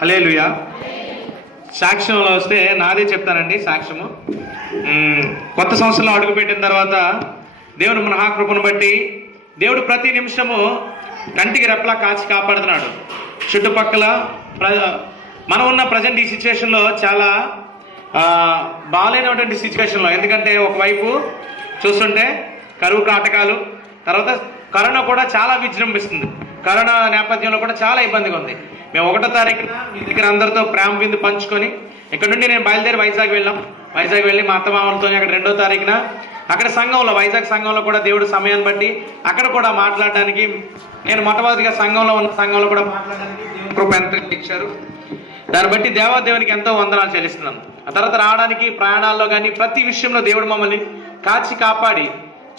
హల్లెలూయా. సాక్ష్యంలో వస్తే నాదే చెప్తానండి సాక్ష్యము. కొత్త సంవత్సరంలో అడుగుపెట్టిన తర్వాత దేవుని మహాకృపను బట్టి దేవుడు ప్రతి నిమిషము కంటికి రెప్పలా కాచి కాపాడుతున్నాడు. చుట్టుపక్కల మనం ఉన్న ప్రజెంట్ ఈ సిచ్యువేషన్లో చాలా బాగాలేనటువంటి సిచ్యువేషన్లో, ఎందుకంటే ఒకవైపు చూస్తుంటే కరువు కాటకాలు, తర్వాత కరోనా కూడా చాలా విజృంభిస్తుంది. కరోనా నేపథ్యంలో కూడా చాలా ఇబ్బందిగా ఉంది. మేము 1వ తారీఖున మీ దగ్గర అందరితో ప్రేమ విందు పంచుకొని ఇక్కడ నుండి నేను బయలుదేరి వైజాగ్ వెళ్ళాం. వైజాగ్ వెళ్ళి మా అత్తమామలతో అక్కడ 2వ తారీఖున అక్కడ సంఘంలో, వైజాగ్ సంఘంలో కూడా దేవుడు సమయాన్ని బట్టి అక్కడ కూడా మాట్లాడడానికి, నేను మొట్టమొదటిగా సంఘంలో కూడా మాట్లాడడానికి దేవుని కృప ఎంత ఇచ్చారు. దాన్ని బట్టి దేవాదేవునికి ఎంతో వందనాలు చెల్లిస్తున్నాను. ఆ తర్వాత రావడానికి ప్రయాణాల్లో కానీ ప్రతి విషయంలో దేవుడు మమ్మల్ని కాచి కాపాడి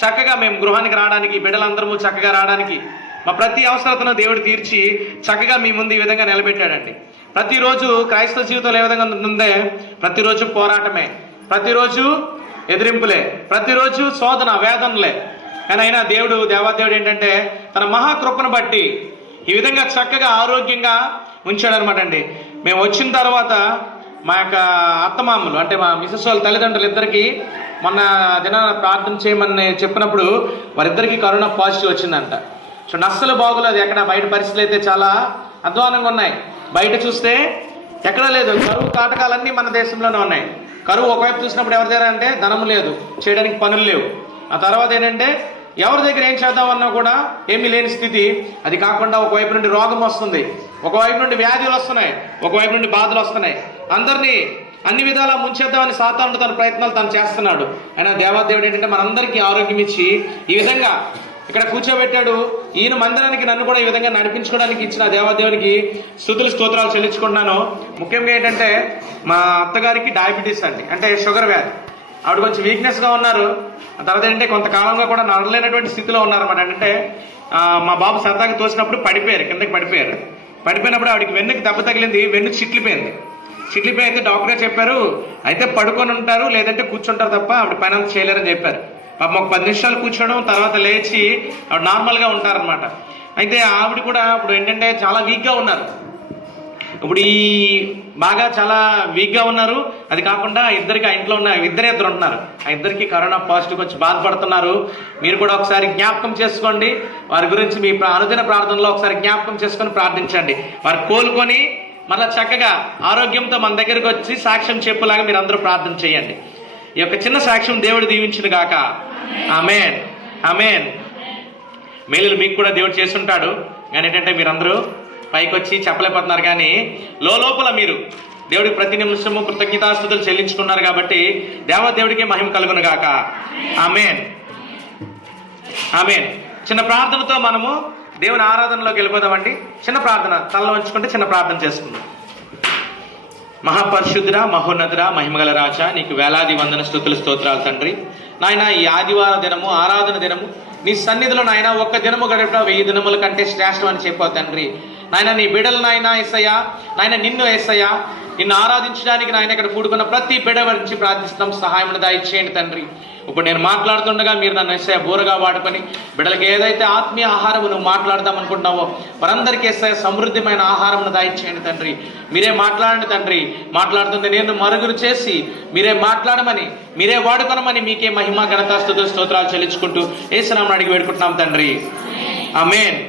చక్కగా మేము గృహానికి రావడానికి, బిడ్డలందరము చక్కగా రావడానికి, మా ప్రతి అవసరతను దేవుడు తీర్చి చక్కగా మీ ముందు ఈ విధంగా నిలబెట్టాడండి. ప్రతిరోజు క్రైస్తవ జీవితంలో ఏ విధంగా ఉంటుందే, ప్రతిరోజు పోరాటమే, ప్రతిరోజు ఎదిరింపులే, ప్రతిరోజు శోధన వేదనలే. కానీ అయినా దేవాదేవుడు ఏంటంటే తన మహాకృపను బట్టి ఈ విధంగా చక్కగా ఆరోగ్యంగా ఉంచాడనమాట అండి. మేము వచ్చిన తర్వాత మా యొక్క అత్తమామలు అంటే మా మిసెస్ వాళ్ళ తల్లిదండ్రులు ఇద్దరికి మొన్న దినాన ప్రార్థన చేయమని చెప్పినప్పుడు వారిద్దరికి కరోనా పాజిటివ్ వచ్చిందంట. సో అస్సలు బాగోలేదు. ఎక్కడ బయట పరిస్థితులు అయితే చాలా అధ్వానంగా ఉన్నాయి. బయట చూస్తే ఎక్కడా లేదు. కరువు కాటకాలన్నీ మన దేశంలోనే ఉన్నాయి. కరువు ఒకవైపు చూసినప్పుడు ఎవరి దగ్గర అంటే ధనం లేదు, చేయడానికి పనులు లేవు. ఆ తర్వాత ఏంటంటే ఎవరి దగ్గర ఏం చేద్దామన్నా కూడా ఏమీ లేని స్థితి. అది కాకుండా ఒకవైపు నుండి రోగం వస్తుంది, ఒకవైపు నుండి వ్యాధులు వస్తున్నాయి, ఒకవైపు నుండి బాధలు వస్తున్నాయి. అందరినీ అన్ని విధాలా ముంచేద్దామని సాతానుడు తన ప్రయత్నాలు తను చేస్తున్నాడు. అయినా దేవాదేవుడు ఏంటంటే మనందరికీ ఆరోగ్యం ఇచ్చి ఈ విధంగా ఇక్కడ కూర్చోబెట్టాడు. ఈయన మందిరానికి నన్ను కూడా ఈ విధంగా నడిపించుకోవడానికి ఇచ్చిన దేవాదేవునికి స్తుతులు స్తోత్రాలు చెల్లించుకుంటున్నాను. ముఖ్యంగా ఏంటంటే మా అత్తగారికి డయాబెటీస్ అండి, అంటే షుగర్ వ్యాధి. ఆవిడ కొంచెం వీక్నెస్గా ఉన్నారు. ఆ తర్వాత ఏంటంటే కొంతకాలంగా కూడా నడలేనటువంటి స్థితిలో ఉన్నారన్నమాట. అంటే మా బాబు సరదాగా తోసినప్పుడు పడిపోయారు, కిందకి పడిపోయారు. పడిపోయినప్పుడు ఆవిడకి వెన్నుకి దెబ్బ తగిలింది, వెన్ను చిట్లిపోయింది. చిట్లిపోయి అయితే డాక్టర్ చెప్పారు, అయితే పడుకొని ఉంటారు లేదంటే కూర్చుంటారు తప్ప ఆవిడ పని అంతా చేయలేరని చెప్పారు. పాపం ఒక 10 నిమిషాలు కూర్చోవడం, తర్వాత లేచి ఆవిడ నార్మల్గా ఉంటారనమాట. అయితే ఆవిడ కూడా ఇప్పుడు ఏంటంటే చాలా వీక్గా ఉన్నారు. ఇప్పుడు బాగా చాలా వీక్గా ఉన్నారు. అది కాకుండా ఇద్దరికి ఆ ఇంట్లో ఉన్న ఇద్దరు ఉంటున్నారు. ఆ ఇద్దరికి కరోనా పాజిటివ్ వచ్చి బాధపడుతున్నారు. మీరు కూడా ఒకసారి జ్ఞాపకం చేసుకోండి. వారి గురించి మీ అనుదిన ప్రార్థనలో ఒకసారి జ్ఞాపకం చేసుకొని ప్రార్థించండి. వారు కోలుకొని మళ్ళీ చక్కగా ఆరోగ్యంతో మన దగ్గరికి వచ్చి సాక్ష్యం చెప్పులాగా మీరు అందరూ ప్రార్థన చేయండి. ఈ యొక్క చిన్న సాక్ష్యం దేవుడు దీవించును గాక. ఆమేన్, ఆమేన్. మేలులు మీకు కూడా దేవుడు చేస్తుంటాడు. కానీ ఏంటంటే మీరందరూ పైకి వచ్చి చెప్పలేకపోతున్నారు. కానీ లోపల మీరు దేవుడికి ప్రతి నిమిషము కృతజ్ఞతాస్తుతులు చెల్లించుకున్నారు కాబట్టి దేవాదేవుడికే మహిమ కలుగును గాక. ఆమేన్, ఆమేన్. చిన్న ప్రార్థనతో మనము దేవుని ఆరాధనలోకి వెళ్ళిపోదామండి. చిన్న ప్రార్థన, తలలో ఉంచుకుంటే చిన్న ప్రార్థన చేసుకుందాం. మహాపరిశుద్ధుడా, మహోన్నతుడా, మహిమగల రాజా, నీకు వేలాది వందన స్తుతులు స్తోత్రాలు తండ్రి. నాయన ఈ ఆదివార దినము, ఆరాధన దినము నీ సన్నిధిలో నాయన ఒక్క దినము గడపడం 1000 దినముల కంటే శ్రేష్టం అని చెప్పావు తండ్రి. నాయన నీ బిడ్డలు నాయన యేసయ్యా, నాయన నిన్ను యేసయ్యా, నిన్ను ఆరాధించడానికి నాయన ఇక్కడ కూడుకున్న ప్రతి బిడ్డ గురించి ప్రార్థిస్తున్నాం. సహాయం దయచేయండి తండ్రి. ఇప్పుడు నేను మాట్లాడుతుండగా మీరు నన్ను యేసయ్య బోరగా వాడుకొని బిడ్డలకు ఏదైతే ఆత్మీయ ఆహారం నువ్వు మాట్లాడదాం అనుకుంటున్నావో వారందరికీ యేసయ్య సమృద్ధిమైన ఆహారం దయచేయండి తండ్రి. మీరే మాట్లాడండి తండ్రి. మాట్లాడుతుంది నేను మరుగురు చేసి మీరే మాట్లాడమని, మీరే వాడుకొనమని మీకే మహిమ ఘనత స్తుతులు స్తోత్రాలు చెల్లించుకుంటూ యేసు నామమున అడిగి వేడుకుంటున్నాం తండ్రి. ఆమేన్.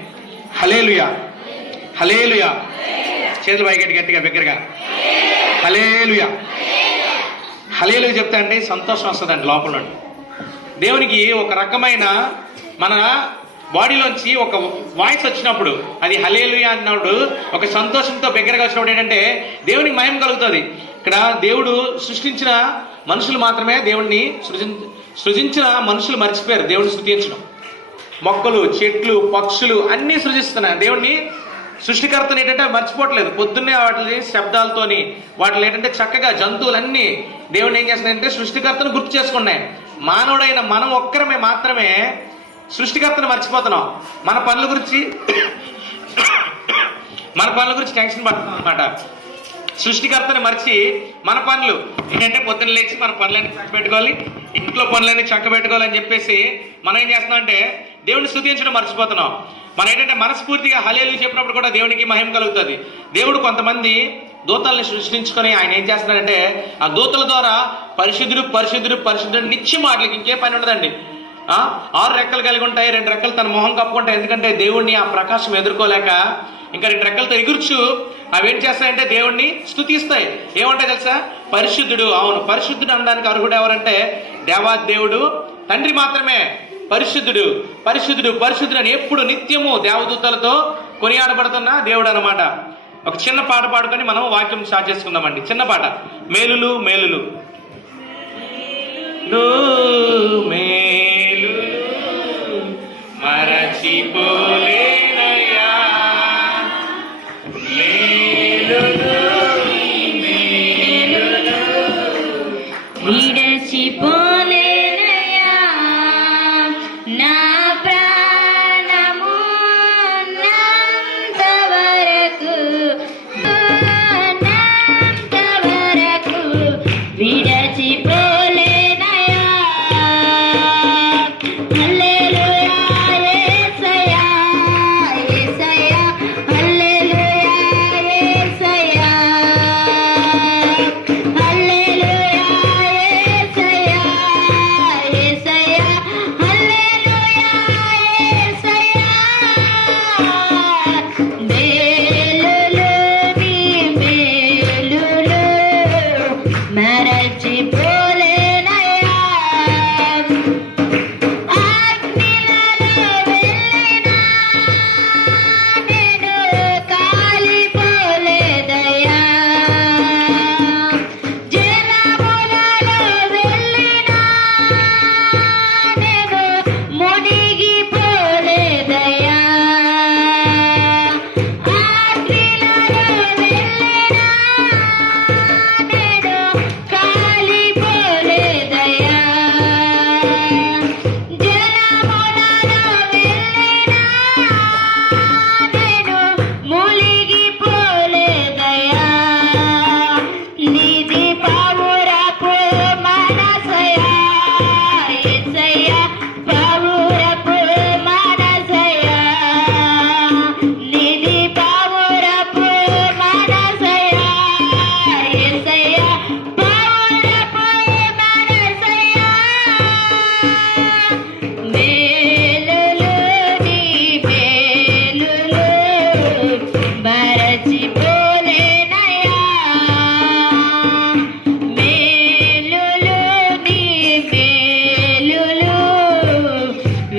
హల్లెలూయా, హల్లెలూయా. చేతులు పైకెట్టి గట్టిగా బిగ్గరగా హల్లెలూయా, హల్లెలూయా చెప్తే అండి సంతోషం వస్తుందండి లోపల నుండి. దేవునికి ఒక రకమైన మన బాడీలోంచి ఒక వాయిస్ వచ్చినప్పుడు, అది హల్లెలూయా అన్నప్పుడు ఒక సంతోషంతో బిగ్గరగా వచ్చినప్పుడు ఏంటంటే దేవునికి మహిమ కలుగుతుంది. ఇక్కడ దేవుడు సృష్టించిన మనుషులు మాత్రమే దేవుణ్ణి సృజించిన మనుషులు మర్చిపోయారు దేవుడిని స్తుతించడం. మొక్కలు, చెట్లు, పక్షులు అన్నీ సృజిస్తున్నాయి. దేవుణ్ణి సృష్టికర్తను ఏంటంటే మర్చిపోవట్లేదు. పొద్దున్నే వాటి శబ్దాలతోని వాటిని ఏంటంటే చక్కగా జంతువులన్నీ దేవుడిని ఏం చేస్తున్నాయంటే సృష్టికర్తను గుర్తు చేసుకున్నాయి. మానవుడైన మనం ఒక్కరమే మాత్రమే సృష్టికర్తను మర్చిపోతున్నాం. మన పనుల గురించి టెన్షన్ పడుతున్నాం అనమాట. సృష్టికర్తని మర్చి మన పనులు ఏంటంటే పొద్దున్న లేచి మన పనులన్నీ చక్కబెట్టుకోవాలి, ఇంట్లో పనులన్నీ చక్కబెట్టుకోవాలని చెప్పేసి మనం ఏం చేస్తున్నాం అంటే దేవుడిని స్తుతించడం మర్చిపోతున్నాం. మనం ఏంటంటే మనస్ఫూర్తిగా హల్లెలూయా చెప్పినప్పుడు కూడా దేవునికి మహిమ కలుగుతుంది. దేవుడు కొంతమంది దూతల్ని సృష్టించుకొని ఆయన ఏం చేస్తున్నాడంటే ఆ దూతల ద్వారా పరిశుద్ధుడు పరిశుద్ధుడు పరిశుద్ధుడు నిత్య మాటలకి ఇంకే పని ఉండదండి. 6 రెక్కలు కలిగి ఉంటాయి, 2 రెక్కలు తన మొహం కప్పుకుంటాయి. ఎందుకంటే దేవుణ్ణి ఆ ప్రకాశం ఎదుర్కోలేక ఇంకా 2 రెక్కలతో ఎగురుచు అవి ఏం చేస్తాయంటే దేవుణ్ణి స్తుతిస్తాయి. ఏమంటాయి తెలుసా? పరిశుద్ధుడు. అవును, పరిశుద్ధుడు అనడానికి అర్హుడు ఎవరంటే దేవాదేవుడు తండ్రి మాత్రమే. పరిశుద్ధుడు పరిశుద్ధుడు పరిశుద్ధుడు అని ఎప్పుడు నిత్యము దేవదూతలతో కొనియాడబడుతున్న దేవుడు అనమాట. ఒక చిన్న పాట పాడుకొని మనం వాక్యం స్టార్ట్ చేసుకుందామండి. చిన్న పాట. మేలులు మేలులు మేలులు మరచిపోలేనయ్యా, మేలులు మేలులు విడచిపోలేనయ్యా, నా ప్రాణము నంతవరకు విడచిపోలేనయ్యా. హల్లెలూయా యేసయ్యా, యేసయ్యా, హల్లెలూయా యేసయ్యా, హల్లెలూయా యేసయ్యా, యేసయ్యా, హల్లెలూయా యేసయ్యా. మేలులు నీ మేలులు మరచిపోలేనయ్యా, అగ్నిలలో వెళ్ళినా నేను కాలిపోలేదయ్యా, జలములలో వెళ్ళినా నేను మునిగిపోలేదయ్యా, అగ్నిలలో వెళ్ళినా నేను కాలిపోలేదయ్యా, జలములలో వెళ్ళినా నేను మునిగిపోలేదయ్యా. నీది పౌరపు మనసయ్యా, యేసయ్యా, పౌరపు మనసయ్యా, నీది పౌరపు మనసయ్యా, యేసయ్యా, పౌరపు మనసయ్యా. మేలులు నీ మేలులు మరచిపోలేనయ్యా, మేలులు నీ మేలులు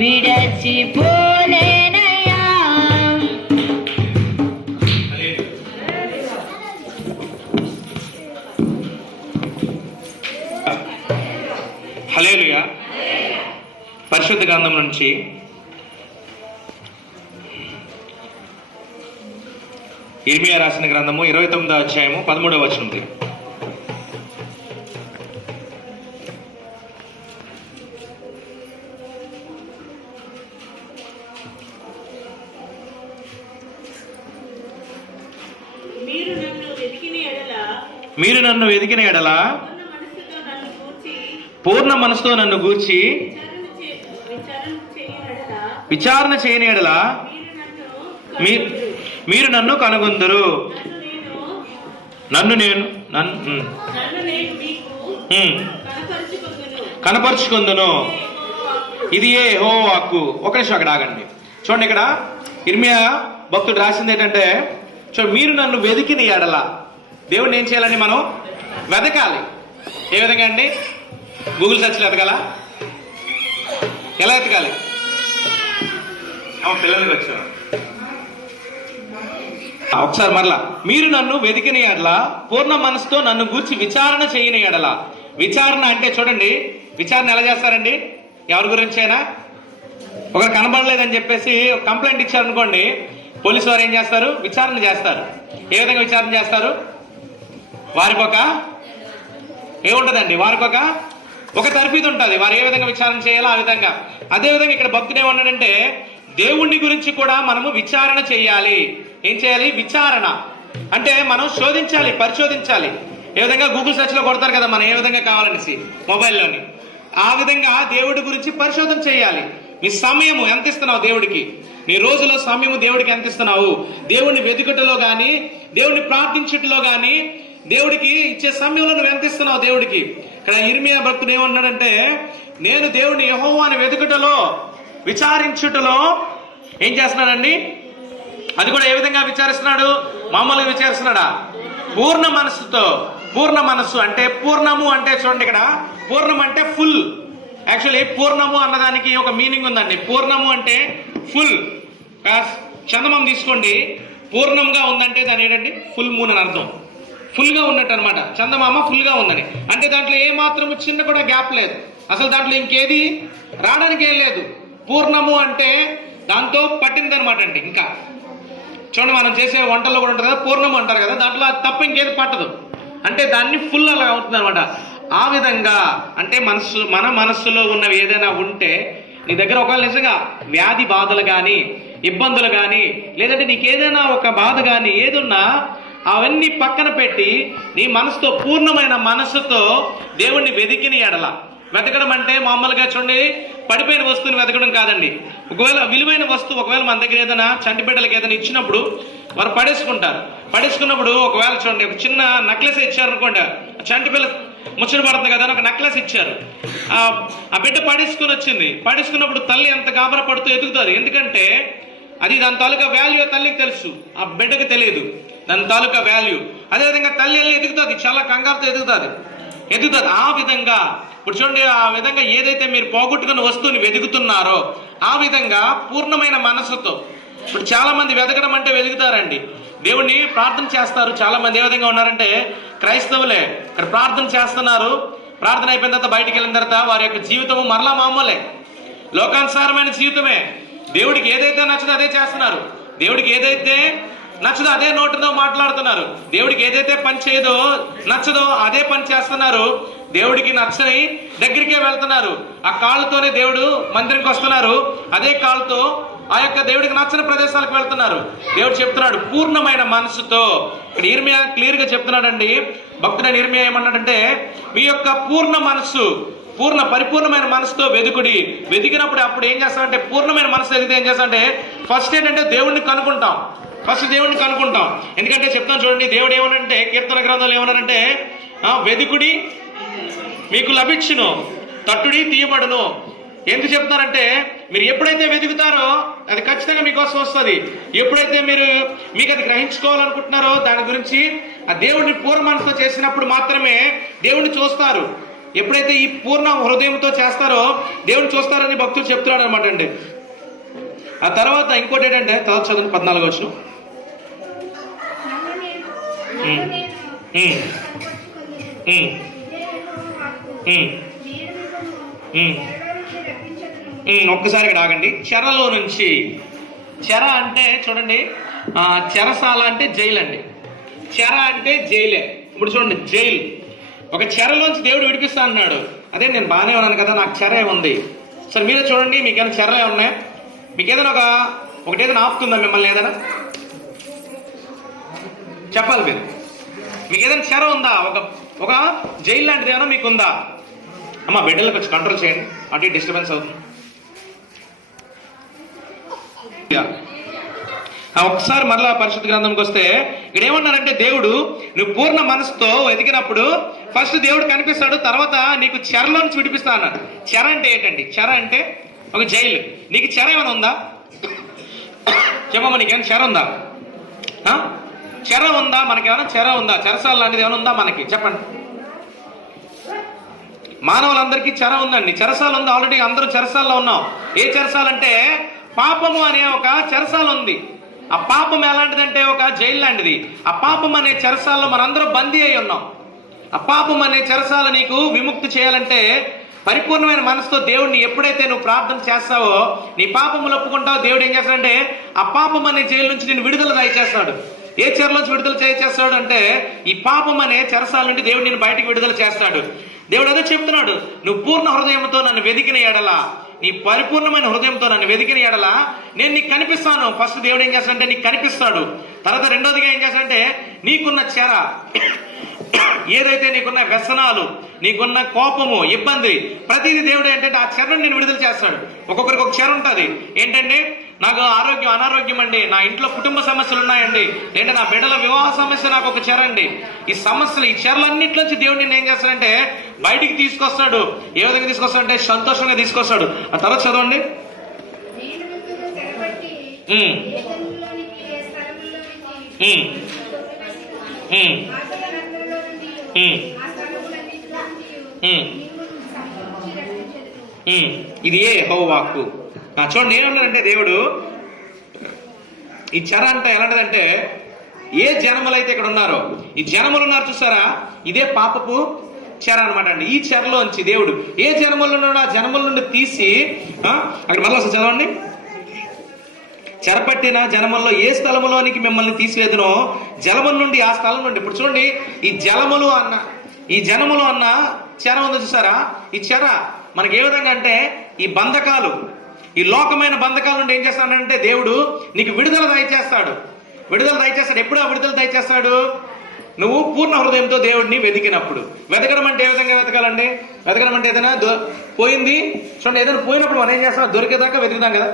విడచిపోలేనయ్యా. హల్లెలూయా. పరిశుద్ధ గ్రంథం నుంచి ఇర్మియా రాసిన గ్రంథము 29వ అధ్యాయము 13వ వచనం. మీరు నన్ను వెతికిన ఎడల పూర్ణ మనసుతో నన్ను గూర్చి విచారణ చేయని ఎడల మీరు నన్ను కనుగొందురు. నన్ను నేను కనపరుచుకుందును. ఇది ఏ హో వాక్కు. ఒక నిమిషం అక్కడ ఆగండి. చూడండి, ఇక్కడ ఇర్మియా భక్తుడు రాసింది ఏంటంటే, మీరు నన్ను వెతికిన ఎడల దేవుడిని ఏం చేయాలని మనం వెతకాలి. ఏ విధంగా అండి? గూగుల్ సెర్చ్లో ఎతకాల? ఎలా ఎతకాలి? పిల్లలకి వచ్చారు ఒకసారి మరలా. మీరు నన్ను వెతికిన ఎడల పూర్ణ మనసుతో నన్ను గూర్చి విచారణ చేయని ఎడల. విచారణ అంటే చూడండి, విచారణ ఎలా చేస్తారండి? ఎవరి గురించి అయినా ఒకరు కనబడలేదని చెప్పేసి కంప్లైంట్ ఇచ్చారనుకోండి, పోలీసు వారు ఏం చేస్తారు? విచారణ చేస్తారు. ఏ విధంగా విచారణ చేస్తారు? వారికి ఒక ఏముంటదండి? వారికి ఒక తర్ఫీదు ఉంటుంది. వారు ఏ విధంగా విచారణ చేయాలో ఆ విధంగా. అదేవిధంగా ఇక్కడ భక్తుడు ఏమన్నాడంటే, దేవుణ్ణి గురించి కూడా మనము విచారణ చేయాలి. ఏం చేయాలి? విచారణ అంటే మనం శోధించాలి, పరిశోధించాలి. ఏ విధంగా గూగుల్ సెర్చ్ లో కొడతారు కదా మనం ఏ విధంగా కావాలనేసి మొబైల్లోని. ఆ విధంగా దేవుడి గురించి పరిశోధన చేయాలి. నీ సమయము ఎంత ఇస్తున్నావు దేవుడికి? నీ రోజులో సమయము దేవుడికి ఎంత ఇస్తున్నావు? దేవుడిని వెతుకుటలో కానీ, దేవుడిని ప్రార్థించుటలో కానీ, దేవుడికి ఇచ్చే సమయంలో నువ్వు ఎంత ఇస్తున్నావు దేవుడికి? ఇక్కడ ఇర్మియా భక్తుడు ఏమన్నాడంటే, నేను దేవుడిని యెహోవాని వెతుకుటలో, విచారించుటలో ఏం చేస్తున్నాడండి? అది కూడా ఏ విధంగా విచారిస్తున్నాడు? మామూలుగా విచారిస్తున్నాడా? పూర్ణ మనస్సుతో. పూర్ణ మనస్సు అంటే, పూర్ణము అంటే చూడండి, ఇక్కడ పూర్ణం అంటే ఫుల్. యాక్చువల్లీ పూర్ణము అన్నదానికి ఒక మీనింగ్ ఉందండి. పూర్ణము అంటే ఫుల్. చందమం తీసుకోండి, పూర్ణంగా ఉందంటే దాని ఏంటంటే ఫుల్ మూన్ అని అర్థం. ఫుల్ గా ఉన్నట్టు అనమాట. చందమామ ఫుల్ గా ఉందని అంటే దాంట్లో ఏ మాత్రము చిన్న కూడా గ్యాప్ లేదు. అసలు దాంట్లో ఇంకేది రావడానికి ఏం లేదు. పూర్ణము అంటే దాంతో పట్టిందనమాట అండి. ఇంకా చూడండి, మనం చేసే వంటల్లో కూడా ఉంటుంది కదా, పూర్ణము అంటారు కదా, దాంట్లో అది తప్ప ఇంకేది పట్టదు. అంటే దాన్ని ఫుల్ అలా అవుతుంది అనమాట. ఆ విధంగా అంటే మన మనస్సులో ఉన్నవి ఏదైనా ఉంటే, నీ దగ్గర ఒకవేళ నిజంగా వ్యాధి బాధలు కానీ, ఇబ్బందులు కానీ, లేదంటే నీకు ఏదైనా ఒక బాధ కానీ ఏదున్నా అవన్నీ పక్కన పెట్టి నీ మనసుతో, పూర్ణమైన మనస్సుతో దేవుణ్ణి వెతికిన ఎడల. వెతకడం అంటే మామూలుగా చూడండి, పడిపోయిన వస్తువుని వెతకడం కాదండి. ఒకవేళ విలువైన వస్తువు ఒకవేళ మన దగ్గర ఏదైనా చంటి బిడ్డలకి ఏదైనా ఇచ్చినప్పుడు వారు పడేసుకుంటారు. పడేసుకున్నప్పుడు ఒకవేళ చూడండి, ఒక చిన్న నెక్లెస్ ఇచ్చారనుకోండి, చంటి పిల్ల ముచ్చట పడుతుంది కదా, ఒక నెక్లెస్ ఇచ్చారు. ఆ బిడ్డ పడేసుకుని వచ్చింది. పడేసుకున్నప్పుడు తల్లి ఎంత గాబరా పడుతూ ఎదుగుతుంది. ఎందుకంటే అది దాని తాలూకా వాల్యూ తల్లికి తెలుసు, ఆ బిడ్డకు తెలియదు దాని తాలూకా వాల్యూ. అదేవిధంగా తల్లి వెళ్ళి ఎదుగుతుంది, చాలా కంగారుతో ఎదుగుతుంది. ఆ విధంగా ఇప్పుడు చూడండి, ఆ విధంగా ఏదైతే మీరు పోగొట్టుకున్న వస్తువుని వెతుకుతున్నారో ఆ విధంగా పూర్ణమైన మనసుతో. ఇప్పుడు చాలా మంది వెతకడం అంటే వెతుకుతారండి, దేవుణ్ణి ప్రార్థన చేస్తారు. చాలా మంది ఏ విధంగా ఉన్నారంటే, క్రైస్తవులే ఇక్కడ ప్రార్థన చేస్తున్నారు, ప్రార్థన అయిపోయిన తర్వాత బయటికి వెళ్ళిన తర్వాత వారి యొక్క జీవితము మరలా మామూలే, లోకానుసారమైన జీవితమే. దేవుడికి ఏదైతే నచ్చదో అదే చేస్తున్నారు. దేవుడికి ఏదైతే నచ్చదో అదే నోటితో మాట్లాడుతున్నారు. దేవుడికి ఏదైతే పని చేయదో, నచ్చదో అదే పని చేస్తున్నారు. దేవుడికి నచ్చని దగ్గరికే వెళ్తున్నారు. ఆ కాళ్ళతోనే దేవుడు మందిరంకి వస్తున్నారు. అదే కాళ్ళతో ఆ యొక్క దేవుడికి నచ్చని ప్రదేశాలకు వెళ్తున్నారు. దేవుడు చెప్తున్నాడు పూర్ణమైన మనసుతో. ఇక్కడ ఇర్మియా క్లియర్ గా చెప్తున్నాడండి. భక్తుడైన ఇర్మియా ఏమన్నాడంటే, మీ యొక్క పూర్ణ మనస్సు, పరిపూర్ణమైన మనసుతో వెతుకుడి. వెతికినప్పుడు అప్పుడు ఏం చేస్తామంటే, పూర్ణమైన మనసు ఎదిగితే ఏం చేస్తామంటే, ఫస్ట్ ఏంటంటే దేవుడిని కనుక్కుంటాం. ఎందుకంటే చెప్తాను చూడండి, దేవుడు ఏమనంటే కీర్తన గ్రంథంలో ఏమన్నారంటే, వెతుకుడి మీకు లభించును, తట్టుడి తీయబడును. ఎందుకు చెప్తున్నారంటే, మీరు ఎప్పుడైతే వెతుకుతారో అది ఖచ్చితంగా మీకోసం వస్తుంది. ఎప్పుడైతే మీకు అది గ్రహించుకోవాలనుకుంటున్నారో దాని గురించి ఆ దేవుడిని పూర్ణ మనసుతో చేసినప్పుడు మాత్రమే దేవుడిని చూస్తారు. ఎప్పుడైతే ఈ పూర్ణ హృదయంతో చేస్తారో దేవుడిని చూస్తారని భక్తులు చెప్తున్నాడు అనమాట అండి. ఆ తర్వాత ఇంకోటి ఏంటంటే, తర్వాత చదువు 14 వచనం. ఒక్కసారి ఇక్కడ ఆగండి. చెరలో నుంచి, చెర అంటే చూడండి, చెరసాల అంటే జైలు అండి. చెర అంటే జైలే. ఇప్పుడు చూడండి, జైలు, ఒక చెరలోంచి దేవుడు విడిపిస్తా అన్నాడు. అదే నేను బాగానే ఉన్నాను కదా, నాకు చెర ఉంది. సరే మీరే చూడండి, మీకేమైనా చెరలే ఉన్నాయి? మీకు ఏదైనా ఒకటి ఏదైనా ఆపుతుందా మిమ్మల్ని? ఏదైనా చెప్పాలి మీరు. మీకు ఏదైనా చెర ఉందా? ఒక జైలు లాంటిది ఏమైనా మీకు ఉందా? అమ్మ బిడ్డలకు వచ్చి కంట్రోల్ చేయండి, అటు డిస్టర్బెన్స్ అవుతుంది. ఒకసారి మరలా పరిశుద్ధ గ్రంథంకి వస్తే ఇక్కడ ఏమన్నారంటే, దేవుడు నువ్వు పూర్ణ మనసుతో వెతికినప్పుడు ఫస్ట్ దేవుడు కనిపిస్తాడు, తర్వాత నీకు చెరలో నుంచి విడిపిస్తా అన్నాడు. చెర అంటే ఏంటండి? చెర అంటే ఒక జైలు. నీకు చెర ఏమైనా ఉందా? చెప్పమ్మా, నీకేమైనా చెర ఉందా? చెర ఉందా? మనకేమైనా చెర ఉందా? చెరసాల లాంటిది ఏమైనా ఉందా మనకి? చెప్పండి. మానవులందరికీ చెర ఉందండి. చెరసాల ఉంది. ఆల్రెడీ అందరూ చెరసాల్లో ఉన్నాం. ఏ చెరసాల అంటే, పాపము అనే ఒక చెరసాల ఉంది. ఆ పాపం ఎలాంటిదంటే ఒక జైలు లాంటిది. ఆ పాపం అనే చెరసాలలో మనందరూ బందీ అయి ఉన్నాం. ఆ పాపం అనే చెరసాల నీకు విముక్తి చేయాలంటే, పరిపూర్ణమైన మనసుతో దేవుడిని ఎప్పుడైతే నువ్వు ప్రార్థన చేస్తావో, నీ పాపములు ఒప్పుకుంటావో, దేవుడు ఏం చేస్తాడంటే ఆ పాపం అనే జైలు నుంచి నేను విడుదల దయచేస్తాడు. ఏ చెరలోంచి విడుదల చేస్తాడు అంటే, ఈ పాపం అనే చెరసాల నుండి దేవుడు నేను బయటికి విడుదల చేస్తాడు. దేవుడు అదే చెప్తున్నాడు, నువ్వు పూర్ణ హృదయంతో నన్ను వెతికిన ఎడల, నీ పరిపూర్ణమైన హృదయంతో నన్ను వెతికిన ఎడల నేను నీకు కనిపిస్తాను. ఫస్ట్ దేవుడు ఏం చేస్తాడంటే నీకు కనిపిస్తాడు. తర్వాత రెండోదిగా ఏం చేస్తాడంటే, నీకున్న చెర, ఏదైతే నీకున్న వ్యసనాలు, నీకున్న కోపము, ఇబ్బంది, ప్రతిదీ దేవుడు ఏంటంటే ఆ చెరను నేను విడుదల చేస్తాడు. ఒక్కొక్కరికి ఒక చెర ఉంటుంది. ఏంటంటే నాకు అనారోగ్యం అండి, నా ఇంట్లో కుటుంబ సమస్యలు ఉన్నాయండి, లేదంటే నా బిడ్డల వివాహ సమస్య నాకు ఒక చెర అండి. ఈ సమస్యలు, ఈ చెరలన్నింటిలోంచి దేవుడు నేను ఏం చేస్తాడంటే బయటికి తీసుకొస్తాడు. ఏ విధంగా తీసుకొస్తాడంటే సంతోషంగా తీసుకొస్తాడు. ఆ తర్వాత చదవండి. ఇది ఏ యెహోవాకు. చూడండి ఏమన్నాడంటే దేవుడు, ఈ చెర అంటే ఎలాంటిదంటే ఏ జనములు అయితే ఇక్కడ ఉన్నారో, ఈ జనములు ఉన్నారు చూసారా, ఇదే పాపపు చెర అనమాట అండి. ఈ చెరలోంచి దేవుడు ఏ జనములు ఉన్నాడో ఆ జనముల నుండి తీసి, అక్కడ మళ్ళీ ఒకసారి చదవండి. చెరపట్టిన జనముల్లో ఏ స్థలములోనికి మిమ్మల్ని తీసివేదునో జలముల నుండి ఆ స్థలం నుండి. ఇప్పుడు చూడండి, ఈ జనములు అన్న చెర ఉందో చూసారా, ఈ చెర మనకి ఏ విధంగా అంటే ఈ బంధకాలు, ఈ లోకమైన బంధకాల నుండి ఏం చేస్తాడంటే దేవుడు నీకు విడుదల దయచేస్తాడు. ఎప్పుడు ఆ విడుదల దయచేస్తాడు? నువ్వు పూర్ణ హృదయంతో దేవుడిని వెతికినప్పుడు. వెతకడం అంటే ఏ విధంగా వెతకాలండి? వెతకడం అంటే ఏదైనా పోయింది చూడండి, ఏదైనా పోయినప్పుడు మనం ఏం చేస్తాం, దొరికేదాకా వెతుకుతాం కదా,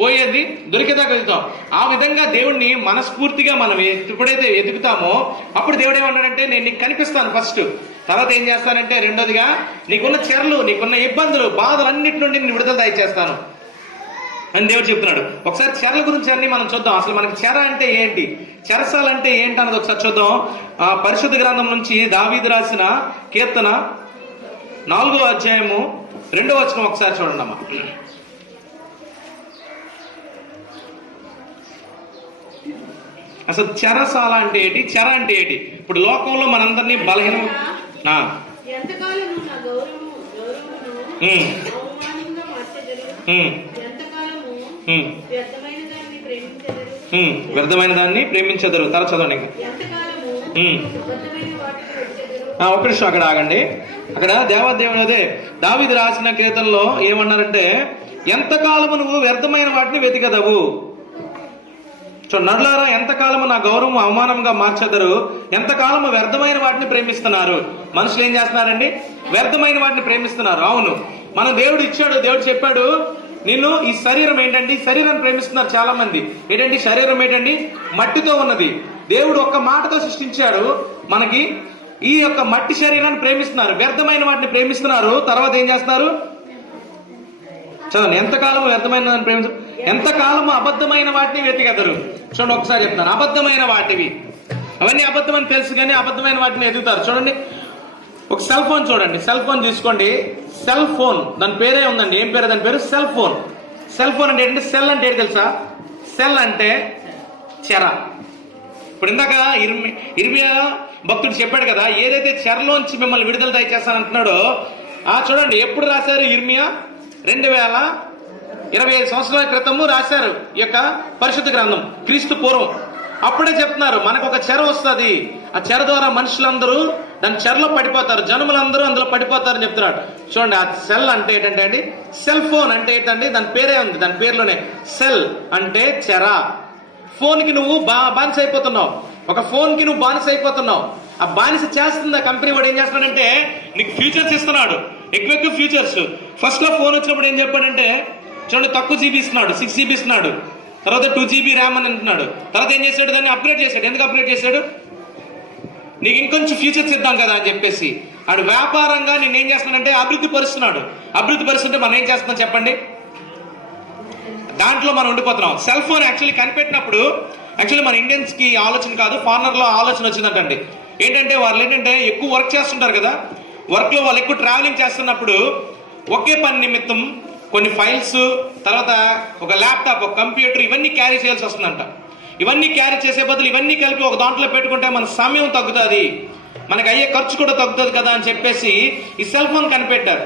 పోయేది దొరికేదాకా వెతుకుతాం. ఆ విధంగా దేవుడిని మనస్ఫూర్తిగా మనం ఎప్పుడైతే వెతుకుతామో అప్పుడు దేవుడు ఏమన్నాడంటే నేను నీకు కనిపిస్తాను ఫస్ట్, తర్వాత ఏం చేస్తానంటే రెండోదిగా నీకున్న చెరలు, నీకున్న ఇబ్బందులు, బాధలు అన్నిటి నుండి నేను విడుదల దయచేస్తాను అని దేవుడు చెప్తున్నాడు. ఒకసారి చెరల గురించి అన్ని మనం చూద్దాం. అసలు మనకి చెర అంటే ఏంటి, చెరసాల అంటే ఏంటి అన్నది ఒకసారి చూద్దాం. పరిశుద్ధ గ్రంథం నుంచి దావీదు రాసిన కీర్తన 4వ అధ్యాయము 2వ వచనం ఒకసారి చూడండి అమ్మా. అసలు చెరసాల అంటే ఏంటి, చెర అంటే ఏంటి? ఇప్పుడు లోకంలో మనందరినీ బలహీనం వ్యర్థమైన దాన్ని ప్రేమించదరు. తర్వాత చదవండి. ఒక్క నిమిషం అక్కడ ఆగండి. అక్కడ దేవాదేవుని అదే దావీదు రాసిన కీర్తనలో ఏమన్నారంటే ఎంతకాలము నువ్వు వ్యర్థమైన వాటిని వెతికదవు. నరులారా ఎంతకాలము నా గౌరవం అవమానంగా మార్చెదరు, ఎంతకాలము వ్యర్థమైన వాటిని ప్రేమిస్తున్నారు. మనుషులు ఏం చేస్తున్నారండి? వ్యర్థమైన వాటిని ప్రేమిస్తున్నారు. అవును, మన దేవుడు ఇచ్చాడు, దేవుడు చెప్పాడు నిన్ను ఈ శరీరం ఏంటండి, శరీరాన్ని ప్రేమిస్తున్నారు చాలా మంది. ఏంటండి శరీరం ఏంటండి? మట్టితో ఉన్నది. దేవుడు ఒక్క మాటతో సృష్టించాడు మనకి. ఈ యొక్క మట్టి శరీరాన్ని ప్రేమిస్తున్నారు, వ్యర్థమైన వాటిని ప్రేమిస్తున్నారు. తర్వాత ఏం చేస్తున్నారు చదవండి. ఎంతకాలము వ్యర్థమైన దాన్ని ప్రేమించు, ఎంతకాలము అబద్ధమైన వాటిని వెతికెదరు. చూడండి ఒకసారి చెప్తాను, అబద్ధమైన వాటివి అవన్నీ అబద్ధం అని తెలుసు కానీ అబద్ధమైన వాటిని ఎదుగుతారు. చూడండి ఒక సెల్ ఫోన్ చూడండి, సెల్ ఫోన్ తీసుకోండి. సెల్ ఫోన్ దాని పేరే ఉందండి. ఏం పేరు దాని పేరు? Cell phone. సెల్ ఫోన్ అంటే ఏంటంటే సెల్ అంటే ఏంటి తెలుసా? సెల్ అంటే చెర. ఇప్పుడు ఇందాక ఇర్మియా భక్తుడు చెప్పాడు కదా, ఏదైతే చెరలోంచి మిమ్మల్ని విడుదల దయచేస్తానంటున్నాడో చూడండి ఎప్పుడు రాశారు ఇర్మియా? 2025 సంవత్సరాల క్రితము రాశారు ఈ యొక్క పరిశుద్ధ గ్రంథం, క్రీస్తు పూర్వం. అప్పుడే చెప్తున్నారు మనకు ఒక చెర వస్తుంది, ఆ చెర ద్వారా మనుషులందరూ దాని చెరలో పడిపోతారు, జనములందరూ అందులో పడిపోతారని చెప్తున్నాడు. చూడండి ఆ సెల్ అంటే ఏంటంటే అండి, సెల్ ఫోన్ అంటే ఏంటండి, దాని పేరే ఉంది, దాని పేరులోనే సెల్ అంటే చెర. ఫోన్ కి నువ్వు బానిస అయిపోతున్నావు, ఒక ఫోన్ కి నువ్వు బానిస అయిపోతున్నావు. ఆ బానిస చేస్తుంది ఆ కంపెనీ వాడు ఏం చేస్తున్నాడంటే నీకు ఫ్యూచర్స్ ఇస్తున్నాడు, ఎక్కువ ఫ్యూచర్స్. ఫస్ట్ లో ఫోన్ వచ్చినప్పుడు ఏం చెప్పాడంటే చూడండి తక్కువ జీబీ ఇస్తున్నాడు, 6 GB ఇస్తున్నాడు, తర్వాత 2 GB ర్యామ్ అని అంటున్నాడు. తర్వాత ఏం చేశాడు, దాన్ని అప్గ్రేడ్ చేశాడు. ఎందుకు అప్గ్రేడ్ చేశాడు? నీకు ఇంకొంచెం ఫ్యూచర్స్ ఇద్దాం కదా అని చెప్పేసి. ఆడు వ్యాపారంగా నేను ఏం చేస్తున్నాడంటే అభివృద్ధి పరుస్తున్నాడు. అభివృద్ధి పరుస్తుంటే మనం ఏం చేస్తున్నాం చెప్పండి? దాంట్లో మనం ఉండిపోతున్నాం. సెల్ ఫోన్ యాక్చువల్లీ కనిపెట్టినప్పుడు యాక్చువల్లీ మన ఇండియన్స్ కి ఆలోచన కాదు, ఫారినర్ లో ఆలోచన వచ్చిందంటండి. ఏంటంటే వాళ్ళు ఏంటంటే ఎక్కువ వర్క్ చేస్తుంటారు కదా, వర్క్ లో వాళ్ళు ఎక్కువ ట్రావెలింగ్ చేస్తున్నప్పుడు ఒకే పని నిమిత్తం కొన్ని ఫైల్స్, తర్వాత ఒక ల్యాప్టాప్, ఒక కంప్యూటర్, ఇవన్నీ క్యారీ చేయాల్సి వస్తుందంట. ఇవన్నీ క్యారీ చేసే బదులు ఇవన్నీ కలిపి ఒక దాంట్లో పెట్టుకుంటే మన సమయం తగ్గుతుంది, మనకు అయ్యే ఖర్చు కూడా తగ్గుతుంది కదా అని చెప్పేసి ఈ సెల్ ఫోన్ కనిపెట్టారు.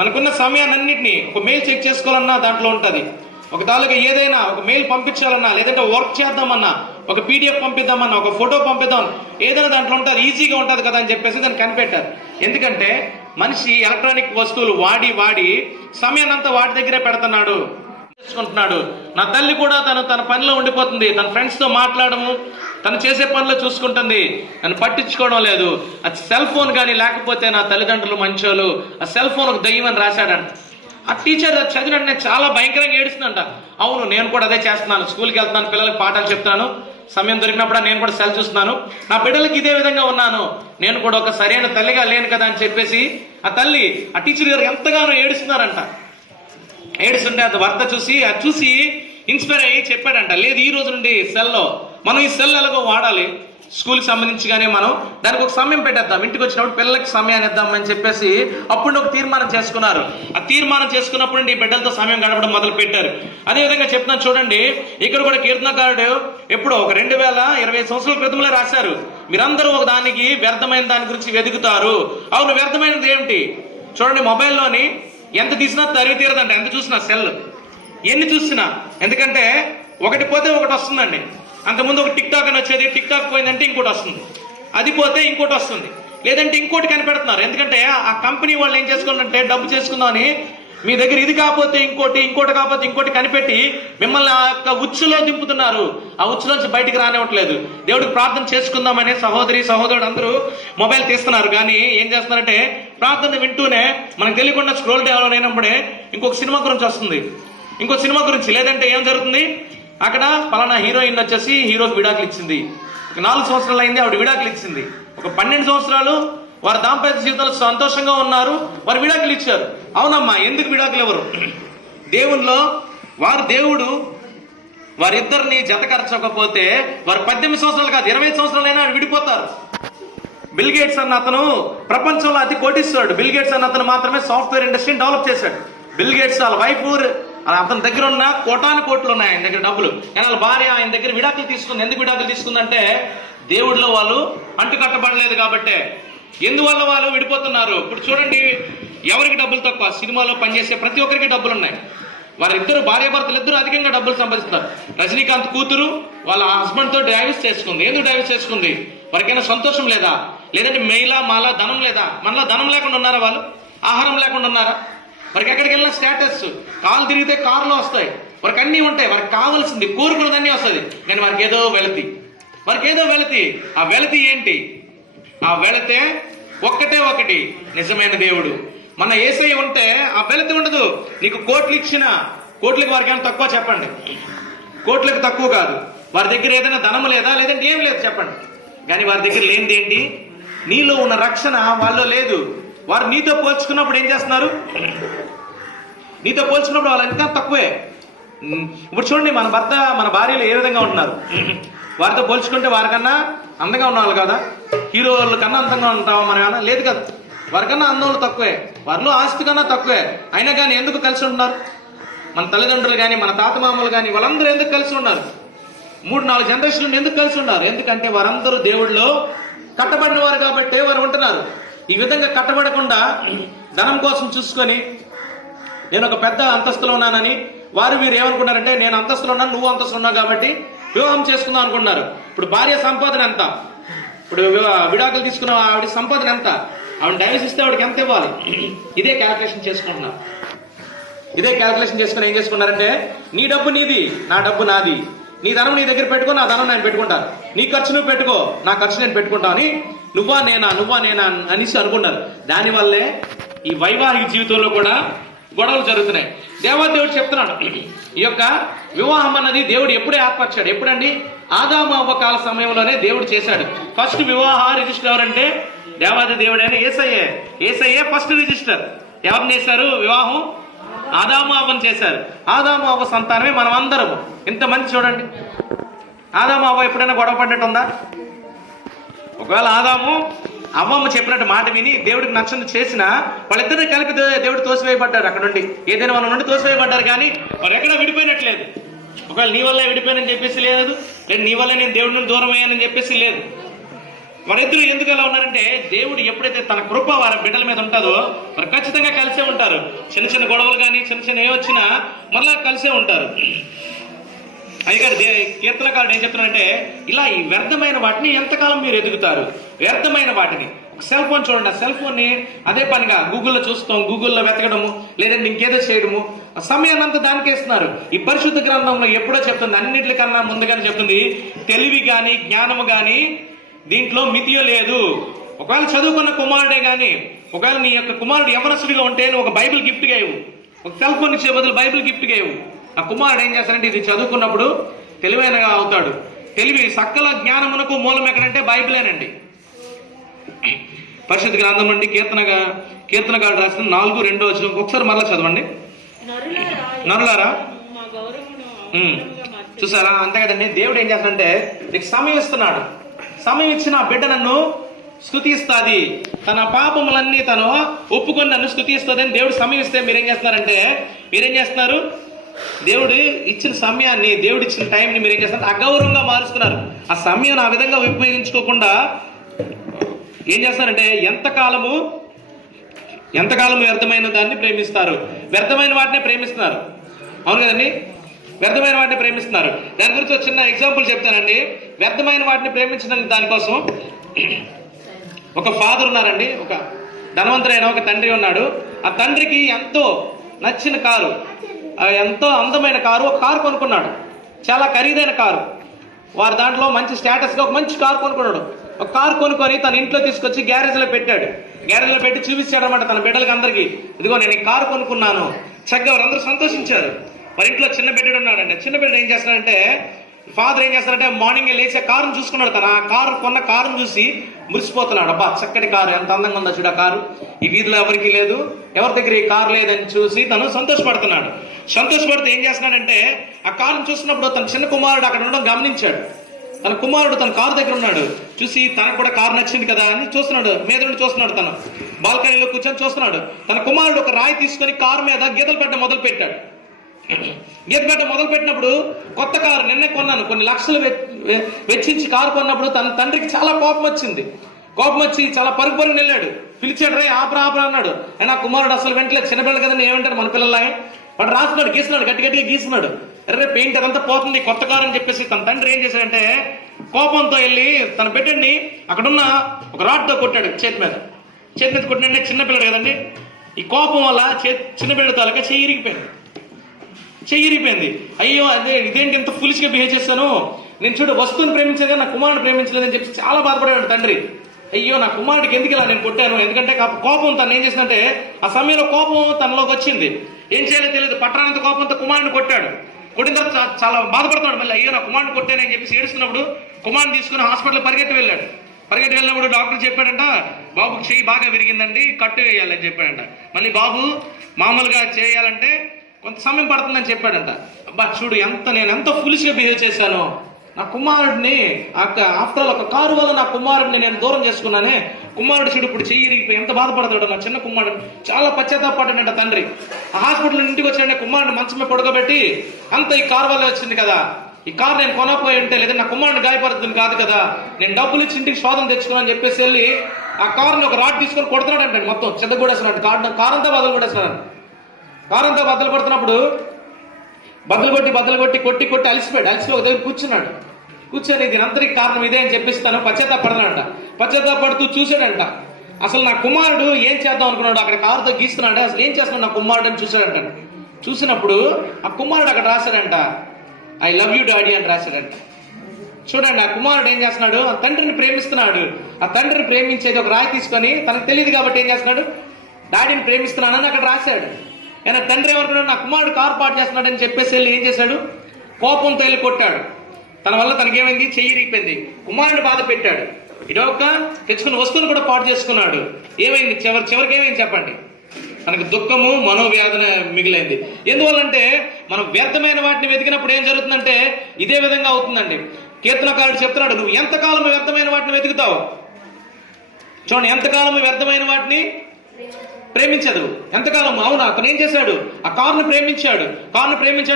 మనకున్న సమయాన్ని అన్నింటినీ ఒక మెయిల్ చెక్ చేసుకోవాలన్నా దాంట్లో ఉంటుంది, ఒక తాలూకా ఏదైనా ఒక మెయిల్ పంపించాలన్నా, లేదంటే వర్క్ చేద్దామన్నా, ఒక PDF పంపిద్దామన్నా, ఒక ఫోటో పంపిద్దాం, ఏదైనా దాంట్లో ఉంటుంది, ఈజీగా ఉంటుంది కదా అని చెప్పేసి దాన్ని కనిపెట్టారు. ఎందుకంటే మనిషి ఎలక్ట్రానిక్ వస్తువులు వాడి వాడి సమయాన్ని అంతా వాటి దగ్గరే పెడుతున్నాడు, చేసుకుంటున్నాడు. నా తల్లి కూడా తన పనిలో ఉండిపోతుంది, తన ఫ్రెండ్స్ తో మాట్లాడము, తను చేసే పనిలో చూసుకుంటుంది, నన్ను పట్టించుకోవడం లేదు. ఆ సెల్ ఫోన్ కానీ లేకపోతే నా తల్లిదండ్రులు మంచోళ్ళు, ఆ సెల్ ఫోన్ ఒక దయ్యం అని రాశాడంట. ఆ టీచర్ చదివినట్టు నేను చాలా భయంకరంగా ఏడుస్తుందంట. అవును, నేను కూడా అదే చేస్తున్నాను. స్కూల్కి వెళ్తున్నాను, పిల్లలకు పాఠాలు చెప్తున్నాను, సమయం దొరికినప్పుడు నేను కూడా సెల్ చూస్తున్నాను, నా బిడ్డలకి ఇదే విధంగా ఉన్నాను, నేను కూడా ఒక సరైన తల్లిగా లేను కదా అని చెప్పేసి ఆ తల్లి ఆ టీచర్ గారు ఎంతగానో ఏడుస్తున్నారంట. ఏడుస్తుంటే అది భర్త చూసి ఇన్స్పైర్ అయ్యి చెప్పాడంట, లేదు ఈ రోజు నుండి సెల్లో మనం ఈ సెల్ ఎలాగో వాడాలి, స్కూల్కి సంబంధించి కానీ మనం దానికి ఒక సమయం పెట్టేద్దాం, ఇంటికి వచ్చినప్పుడు పిల్లలకి సమయాన్ని ఇద్దామని చెప్పేసి అప్పుడు ఒక తీర్మానం చేసుకున్నారు. ఆ తీర్మానం చేసుకున్నప్పుడు ఈ బిడ్డలతో సమయం గడపడం మొదలు పెట్టారు. అదేవిధంగా చెప్తున్నాను చూడండి, ఇక్కడ కూడా కీర్తనకారుడు ఎప్పుడో ఒక 2020 సంవత్సరాల క్రితంలో రాశారు, మీరందరూ ఒక దానికి వ్యర్థమైన దాని గురించి వెతుకుతారు. అవును, వ్యర్థమైనది ఏమిటి? చూడండి, మొబైల్లోని ఎంత తీసినా తరివి తీరదంట, ఎంత చూసినా సెల్ ఎన్ని చూసినా. ఎందుకంటే ఒకటి పోతే ఒకటి వస్తుందండి. అంతకుముందు ఒక టిక్ టాక్ అని వచ్చేది, టిక్ టాక్ పోయిందంటే ఇంకోటి వస్తుంది, అది పోతే ఇంకోటి వస్తుంది, లేదంటే ఇంకోటి కనిపెడుతున్నారు. ఎందుకంటే ఆ కంపెనీ వాళ్ళు ఏం చేసుకుంటారంటే డబ్బు చేసుకుందామని మీ దగ్గర ఇది కాకపోతే ఇంకోటి, ఇంకోటి కాకపోతే ఇంకోటి కనిపెట్టి మిమ్మల్ని ఆ యొక్క ఉచ్చులో దింపుతున్నారు. ఆ ఉచ్చులోంచి బయటికి రానివ్వట్లేదు. దేవుడికి ప్రార్థన చేసుకుందామని సహోదరుడు అందరూ మొబైల్ తీస్తున్నారు, కానీ ఏం చేస్తున్నారంటే ప్రార్థన వింటూనే మనకు తెలియకుండా స్క్రోల్ డౌన్ అయినప్పుడే ఇంకొక సినిమా గురించి వస్తుంది, ఇంకో సినిమా గురించి, లేదంటే ఏం జరుగుతుంది, అక్కడ పలానా హీరోయిన్ వచ్చేసి హీరోకి విడాకులు ఇచ్చింది, 4 సంవత్సరాలు అయింది ఆవిడ విడాకులు ఇచ్చింది, ఒక 12 సంవత్సరాలు వారు దాంపత్య జీవితంలో సంతోషంగా ఉన్నారు, వారు విడాకులు ఇచ్చారు. అవునమ్మా, ఎందుకు విడాకులు ఎవరు? దేవునిలో దేవుడు వారిద్దరిని జతకరచకపోతే వారు 18 సంవత్సరాలు కాదు 20 సంవత్సరాలైనా విడిపోతారు. బిల్ గేట్స్ అన్న అతను ప్రపంచంలో అతి కోటీశ్వరుడు. బిల్ గేట్స్ అన్న అతను మాత్రమే సాఫ్ట్వేర్ ఇండస్ట్రీని డెవలప్ చేశాడు. బిల్ గేట్స్ వాళ్ళ వైఫ్ అతని దగ్గర ఉన్న కోటాను కోట్లు ఉన్నాయి ఆయన దగ్గర డబ్బులు, కానీ వాళ్ళ భార్య ఆయన దగ్గర విడాకులు తీసుకుంది. ఎందుకు విడాకులు తీసుకుందంటే దేవుడిలో వాళ్ళు అంటుకట్టబడలేదు కాబట్టే. ఎందువల్ల వాళ్ళు విడిపోతున్నారు? ఇప్పుడు చూడండి, ఎవరికి డబ్బులు తక్కువ? సినిమాలో పనిచేసే ప్రతి ఒక్కరికి డబ్బులు ఉన్నాయి. వారిద్దరు భార్యాభర్తలు ఇద్దరు అధికంగా డబ్బులు సంపాదిస్తారు. రజనీకాంత్ కూతురు వాళ్ళ హస్బెండ్ తో డైవర్స్ చేసుకుంది. ఎందుకు డైవర్స్ చేసుకుంది? వారికైనా సంతోషం లేదా? లేదంటే మాలా ధనం లేదా? మనలో ధనం లేకుండా ఉన్నారా? వాళ్ళు ఆహారం లేకుండా ఉన్నారా? వారికి ఎక్కడికి వెళ్ళినా స్టేటస్, కాలు తిరిగితే కారులో వస్తాయి, వారికి అన్నీ ఉంటాయి, వారికి కావాల్సింది కోరుకున్నదన్నీ వస్తుంది, కానీ వారికి ఏదో వెళతి. ఆ వెళతి ఏంటి? ఆ వెళతే ఒకటి నిజమైన దేవుడు. మన యేసయ్య ఉంటే ఆ వెళతి ఉండదు. నీకు కోట్లు ఇచ్చిన కోట్లకి వారికి ఏమైనా తక్కువ? చెప్పండి, కోట్లకు తక్కువ కాదు. వారి దగ్గర ఏదైనా ధనము లేదా? లేదంటే ఏం లేదు చెప్పండి. కానీ వారి దగ్గర లేనిది ఏంటి? నీలో ఉన్న రక్షణ వాళ్ళలో లేదు. వారు నీతో పోల్చుకున్నప్పుడు ఏం చేస్తున్నారు? నీతో పోల్చుకున్నప్పుడు వాళ్ళు ఇంకా తక్కువే. ఇప్పుడు చూడండి, మన భర్త మన భార్యలు ఏ విధంగా ఉంటున్నారు? వారితో పోల్చుకుంటే వారికన్నా అందంగా ఉన్నవాళ్ళు కదా, హీరోల కన్నా అందంగా ఉంటావా మనం ఏమన్నా? లేదు కదా, వారికన్నా అందం తక్కువే, వారిలో ఆస్తి కన్నా తక్కువే. అయినా కానీ ఎందుకు కలిసి ఉంటున్నారు? మన తల్లిదండ్రులు కానీ మన తాత మామలు కానీ వాళ్ళందరూ ఎందుకు కలిసి ఉన్నారు? 3-4 జనరేషన్ల నుండి ఎందుకు కలిసి ఉన్నారు? ఎందుకంటే వారందరూ దేవుడిలో కట్టబడిన వారు కాబట్టి వారు ఉంటున్నారు. ఈ విధంగా కట్టబడకుండా ధనం కోసం చూసుకొని నేను ఒక పెద్ద అంతస్తులో ఉన్నానని వీరు ఏమనుకున్నారంటే, నేను అంతస్తులో ఉన్నాను, నువ్వు అంతస్తులో ఉన్నావు కాబట్టి వివాహం చేసుకుందాం అనుకున్నారు. ఇప్పుడు భార్య సంపాదన ఎంత? ఇప్పుడు విడాకులు తీసుకున్న ఆవిడ సంపాదన ఎంత? ఆవిడ డైవర్స్ ఇస్తే ఆవిడకి ఎంత ఇవ్వాలి? ఇదే క్యాల్కులేషన్ చేసుకుంటున్నారు. ఇదే క్యాల్కులేషన్ చేసుకుని ఏం చేసుకున్నారంటే, నీ డబ్బు నీది, నా డబ్బు నాది, నీ ధనం నీ దగ్గర పెట్టుకో, నా ధనం నేను పెట్టుకుంటాను, నీ ఖర్చు నువ్వు పెట్టుకో, నా ఖర్చు నేను పెట్టుకుంటాను అని నువ్వా నేనా అనేసి అనుకున్నారు. దానివల్లే ఈ వైవాహిక జీవితంలో కూడా గొడవలు జరుగుతున్నాయి. దేవాదేవుడు చెప్తున్నాడు, ఈ యొక్క వివాహం అన్నది దేవుడు ఎప్పుడే ఏర్పరిచాడు? ఎప్పుడండి? ఆదాము అవ్వ కాల సమయంలోనే దేవుడు చేశాడు. ఫస్ట్ వివాహ రిజిస్టర్ ఎవరంటే దేవాది దేవుడైన యేసయ్యే ఫస్ట్ రిజిస్టర్. ఎవరిని చేశారు? వివాహం ఆదాము అవ్వని చేశారు. ఆదాము అవ్వ సంతానమే మనం అందరము. ఇంతమంది చూడండి, ఆదాము అవ్వ ఎప్పుడైనా గొడవ పడ్డట్టుందా? ఒకవేళ ఆదాము అవ్వమ్మ చెప్పినట్టు మాట విని దేవుడికి నచ్చని చేసిన వాళ్ళిద్దరిని కలిపి దేవుడు తోసివేయబడ్డారు. అక్కడ నుండి ఏదైనా మన నుండి తోసివేయబడ్డారు, కానీ వారు ఎక్కడ విడిపోయినట్లేదు. ఒకవేళ నీ వల్ల విడిపోయానని చెప్పేసి లేదు, లేదు నీ వల్ల నేను దేవుడి నుండి దూరం అయ్యానని చెప్పేసి లేదు. వారిద్దరు ఎందుకు అలా ఉన్నారంటే, దేవుడు ఎప్పుడైతే తన కృప వారి బిడ్డల మీద ఉంటుందో వారు ఖచ్చితంగా కలిసే ఉంటారు. చిన్న చిన్న గొడవలు కానీ చిన్న ఏ వచ్చినా మరలా కలిసే ఉంటారు. అయితే కీర్తనకారుడు ఏం చెప్తున్నారంటే, ఇలా ఈ వ్యర్థమైన వాటిని ఎంతకాలం మీరు ఎదుగుతారు? వ్యర్థమైన వాటిని, ఒక సెల్ ఫోన్ చూడండి, ఆ సెల్ ఫోన్ ని అదే పనిగా గూగుల్లో చూస్తాం, గూగుల్లో వెతకడము, లేదంటే ఇంకేదో చేయడము, సమయాన్ని అంతా దానికి ఇస్తున్నారు. ఈ పరిశుద్ధ గ్రంథంలో ఎప్పుడో చెప్తుంది, అన్నింటికన్నా ముందుగానే చెప్తుంది, తెలివి గాని జ్ఞానము గాని దీంట్లో మితియో లేదు. ఒకవేళ చదువుకున్న కుమారుడే గాని, ఒకవేళ నీ యొక్క కుమారుడు యవనస్తుడిగా ఉంటే నువ్వు ఒక బైబిల్ గిఫ్ట్గా ఇవ్వు. ఒక సెల్ ఫోన్ ఇచ్చే బదులు బైబిల్ గిఫ్ట్గా ఇవ్వు. ఆ కుమారుడు ఏం చేస్తాడంటే ఇది చదువుకున్నప్పుడు తెలివైనగా అవుతాడు. తెలివి సకల జ్ఞానమునకు మూలం ఎక్కడంటే బైబిలేనండి. పరిశుద్ధ గ్రంథం నుండి కీర్తనకారుడు రాసిన 4:2 ఒకసారి మరలా చదవండి. నరులారా చూసారా, అంతే కదండి. దేవుడు ఏం చేస్తాడంటే నీకు సమయం ఇస్తున్నాడు. సమయం ఇచ్చిన బిడ్డ నన్ను స్తుతిస్తుంది, తన పాపములన్నీ తను ఒప్పుకొని నన్ను స్తుతిస్తుంది అని దేవుడు సమయం ఇస్తే మీరేం చేస్తున్నారు? దేవుడు ఇచ్చిన సమయాన్ని, దేవుడు ఇచ్చిన టైంని మీరేం చేస్తున్నారు? అగౌరవంగా మారుస్తున్నారు. ఆ సమయాన్ని ఆ విధంగా ఉపయోగించుకోకుండా ఏం చేస్తారంటే ఎంతకాలము వ్యర్థమైన దాన్ని ప్రేమిస్తారు, వ్యర్థమైన వాటినే ప్రేమిస్తున్నారు. అవును కదండి, వ్యర్థమైన వాటిని ప్రేమిస్తున్నారు. దాని గురించి ఒక చిన్న ఎగ్జాంపుల్ చెప్తానండి. వ్యర్థమైన వాటిని ప్రేమించడానికి దానికోసం ఒక ఫాదర్ ఉన్నారండి, ఒక ధనవంతుడైన ఒక తండ్రి ఉన్నాడు. ఆ తండ్రికి ఎంతో నచ్చిన కారు, ఎంతో అందమైన కారు, ఒక కారు కొనుక్కున్నాడు. చాలా ఖరీదైన కారు. వారి దాంట్లో మంచి స్టేటస్గా ఒక మంచి కారు కొనుక్కున్నాడు. ఒక కారు కొనుక్కొని తన ఇంట్లో తీసుకొచ్చి గ్యారేజ్లో పెట్టాడు. గ్యారేజ్లో పెట్టి చూపించాడు అనమాట తన బిడ్డలకి అందరికీ. ఇదిగో నేను ఈ కారు కొనుక్కున్నాను. చక్కగా వారందరూ సంతోషించారు. వారి ఇంట్లో చిన్న బిడ్డడు ఉన్నాడండి. చిన్న బిడ్డ ఏం చేస్తాడంటే, ఫాదర్ ఏం చేస్తాడంటే మార్నింగ్ లేచి కారును చూసుకున్నాడు. తన కొన్న కారును చూసి మురిసిపోతున్నాడు. అబ్బా చక్కటి కారు, ఎంత అందంగా ఉందో చూడ కారు, ఈ వీధిలో ఎవరికి లేదు, ఎవరి దగ్గర ఈ కారు లేదని చూసి తను సంతోషపడుతున్నాడు. సంతోషపడితే ఏం చేస్తున్నాడంటే ఆ కారును చూసినప్పుడు తన చిన్న కుమారుడు అక్కడ ఉండడం గమనించాడు. తన కుమారుడు తన కారు దగ్గర ఉన్నాడు. చూసి తనకు కూడా కారు నచ్చింది కదా అని చూస్తున్నాడు. మీద నుండి చూస్తున్నాడు. తను బాల్కనీలో కూర్చొని చూస్తున్నాడు. తన కుమారుడు ఒక రాయి తీసుకొని కారు మీద గీతలు పెట్టడం మొదలు పెట్టాడు. మొదలు పెట్టినప్పుడు కొత్త కారు నిన్నే కొన్నాను, కొన్ని లక్షలు వెచ్చించి కారు కొన్నప్పుడు తన తండ్రికి చాలా కోపం వచ్చి చాలా పరుగు వెళ్ళాడు. పిలిచాడు, రే ఆపరా అన్నాడు. అయినా కుమారుడు అసలు వెంటలేదు. చిన్నపిల్లలు కదండి, ఏమంటారు మన పిల్లల్ని. వాడు రాస్తున్నాడు, గీస్తున్నాడు, గట్టిగా గీస్తున్నాడు. అరే పెయింట్ అదంతా పోతుంది, కొత్త కారు అని చెప్పేసి తన తండ్రి ఏం చేశాడంటే కోపంతో వెళ్ళి తన బిడ్డని అక్కడున్న ఒక రాడ్తో కొట్టాడు. చేతి మీద కొట్టినంటే చిన్నపిల్లడు కదండి. ఈ కోపం వల్ల చిన్న బిడ్డ తాలూకా చెయ్యి ఇరిగిపోయింది. అయ్యో ఇదేంటి ఇంత ఫులిష్గా బిహేవ్ చేస్తాను, నేను చూడు వస్తువుని ప్రేమించగా నా కుమారుడు ప్రేమించలేదని చెప్పి చాలా బాధపడాడు తండ్రి. అయ్యో నా కుమారుడికి ఎందుకు ఇలా నేను కొట్టాను, ఎందుకంటే కోపం తను ఏం చేసిందంటే ఆ సమయంలో కోపం తనలోకి వచ్చింది. ఏం చేయాలో తెలియదు, పట్టణంత కోపంతో కుమారుడిని కొట్టాడు. కొట్టిన తర్వాత చాలా బాధపడుతున్నాడు. మళ్ళీ అయ్యో నా కుమారుడిని కొట్టానని చెప్పేసి ఏడుస్తున్నప్పుడు కుమారుని తీసుకుని హాస్పిటల్ పరిగెత్తి వెళ్ళినప్పుడు డాక్టర్ చెప్పాడంట, బాబుకి చెయ్యి బాగా విరిగిందండి, కట్టు వేయాలని చెప్పాడంట. మళ్ళీ బాబు మామూలుగా చేయాలంటే కొంత సమయం పడుతుందని చెప్పాడంట. అబ్బా చూడు నేను ఎంత ఫులిష్గా బిహేవ్ చేశాను, నా కుమారుడిని ఆఫ్టర్ ఆల్ ఒక కారు వల్ల నా కుమారుడిని నేను దూరం చేసుకున్నానే. కుమారుడు చూడు ఇప్పుడు చెయ్యి ఇరిగిపోయి ఎంత బాధపడతాడు. నా చిన్న కుమారుడు చాలా పశ్చాత్తాపడ్డాడంట తండ్రి. ఆ హాస్పిటల్ ఇంటికి వచ్చాడంటే కుమారుడు మంచమే పడుకోబెట్టి అంత ఈ కారు వల్ల వచ్చింది కదా, ఈ కారు నేను కొనకపోయి ఉంటే లేదా నా కుమారుడిని గాయపడుతుంది కాదు కదా, నేను డబ్బులు ఇచ్చి ఇంటికి శోధన తెచ్చుకున్నాను చెప్పేసి వెళ్ళి ఆ కారుని ఒక రాడ్ తీసుకొని కొడుతున్నాడంటే మొత్తం చెద్దగూడేస్తున్నాడు. కారంతా బదులు కొడేస్తున్నాడు. కారంతా బద్దలు కొడుతున్నప్పుడు బద్దలు కొట్టి అలసిపోయాడు. ఒక దగ్గర కూర్చొని దీని అంతరికి కారణం ఇదే అని చెప్పేసి తను పశ్చాత్తాపడుతున్నాడంట. పశ్చాత్తాపడుతూ చూశాడంట, అసలు నా కుమారుడు ఏం చేద్దాం అనుకున్నాడు, అక్కడ కారుతో గీస్తున్నాడు, అసలు ఏం చేస్తున్నాడు నా కుమారుడు అని చూశాడంట. చూసినప్పుడు ఆ కుమారుడు అక్కడ రాశాడంట, ఐ లవ్ యూ డాడీ అని రాశాడంట. చూడండి ఆ కుమారుడు ఏం చేస్తున్నాడు, ఆ తండ్రిని ప్రేమిస్తున్నాడు. ఆ తండ్రిని ప్రేమించేది ఒక రాయి తీసుకొని, తనకు తెలియదు కాబట్టి ఏం చేస్తున్నాడు, డాడీని ప్రేమిస్తున్నానని అక్కడ రాశాడు. అయినా తండ్రి ఏమనుకున్నాడు, నా కుమారుడు కారు పాటు చేస్తున్నాడు అని చెప్పేసి వెళ్ళి ఏం చేశాడు, కోపంతో వెళ్ళి కొట్టాడు. తన వల్ల తనకేమైంది, చెయ్యి ఇరిగిపోయింది. కుమారుడు బాధ పెట్టాడు. ఇడొక్క తెచ్చుకున్న వస్తువును కూడా పాటు చేసుకున్నాడు. ఏమైంది చివరికి ఏమైంది చెప్పండి, మనకు దుఃఖము మనోవేదన మిగిలింది. ఎందువల్లంటే మనం వ్యర్థమైన వాటిని వెతికినప్పుడు ఏం జరుగుతుందంటే ఇదే విధంగా అవుతుందండి. కీర్తనకారుడు చెప్తున్నాడు, నువ్వు ఎంతకాలం వ్యర్థమైన వాటిని వెతుకుతావు. చూడండి, ఎంతకాలం వ్యర్థమైన వాటిని ప్రేమించదు, ఎంతకాలం. అవునా, అతను ఏం చేశాడు, ఆ కారును ప్రేమించాడు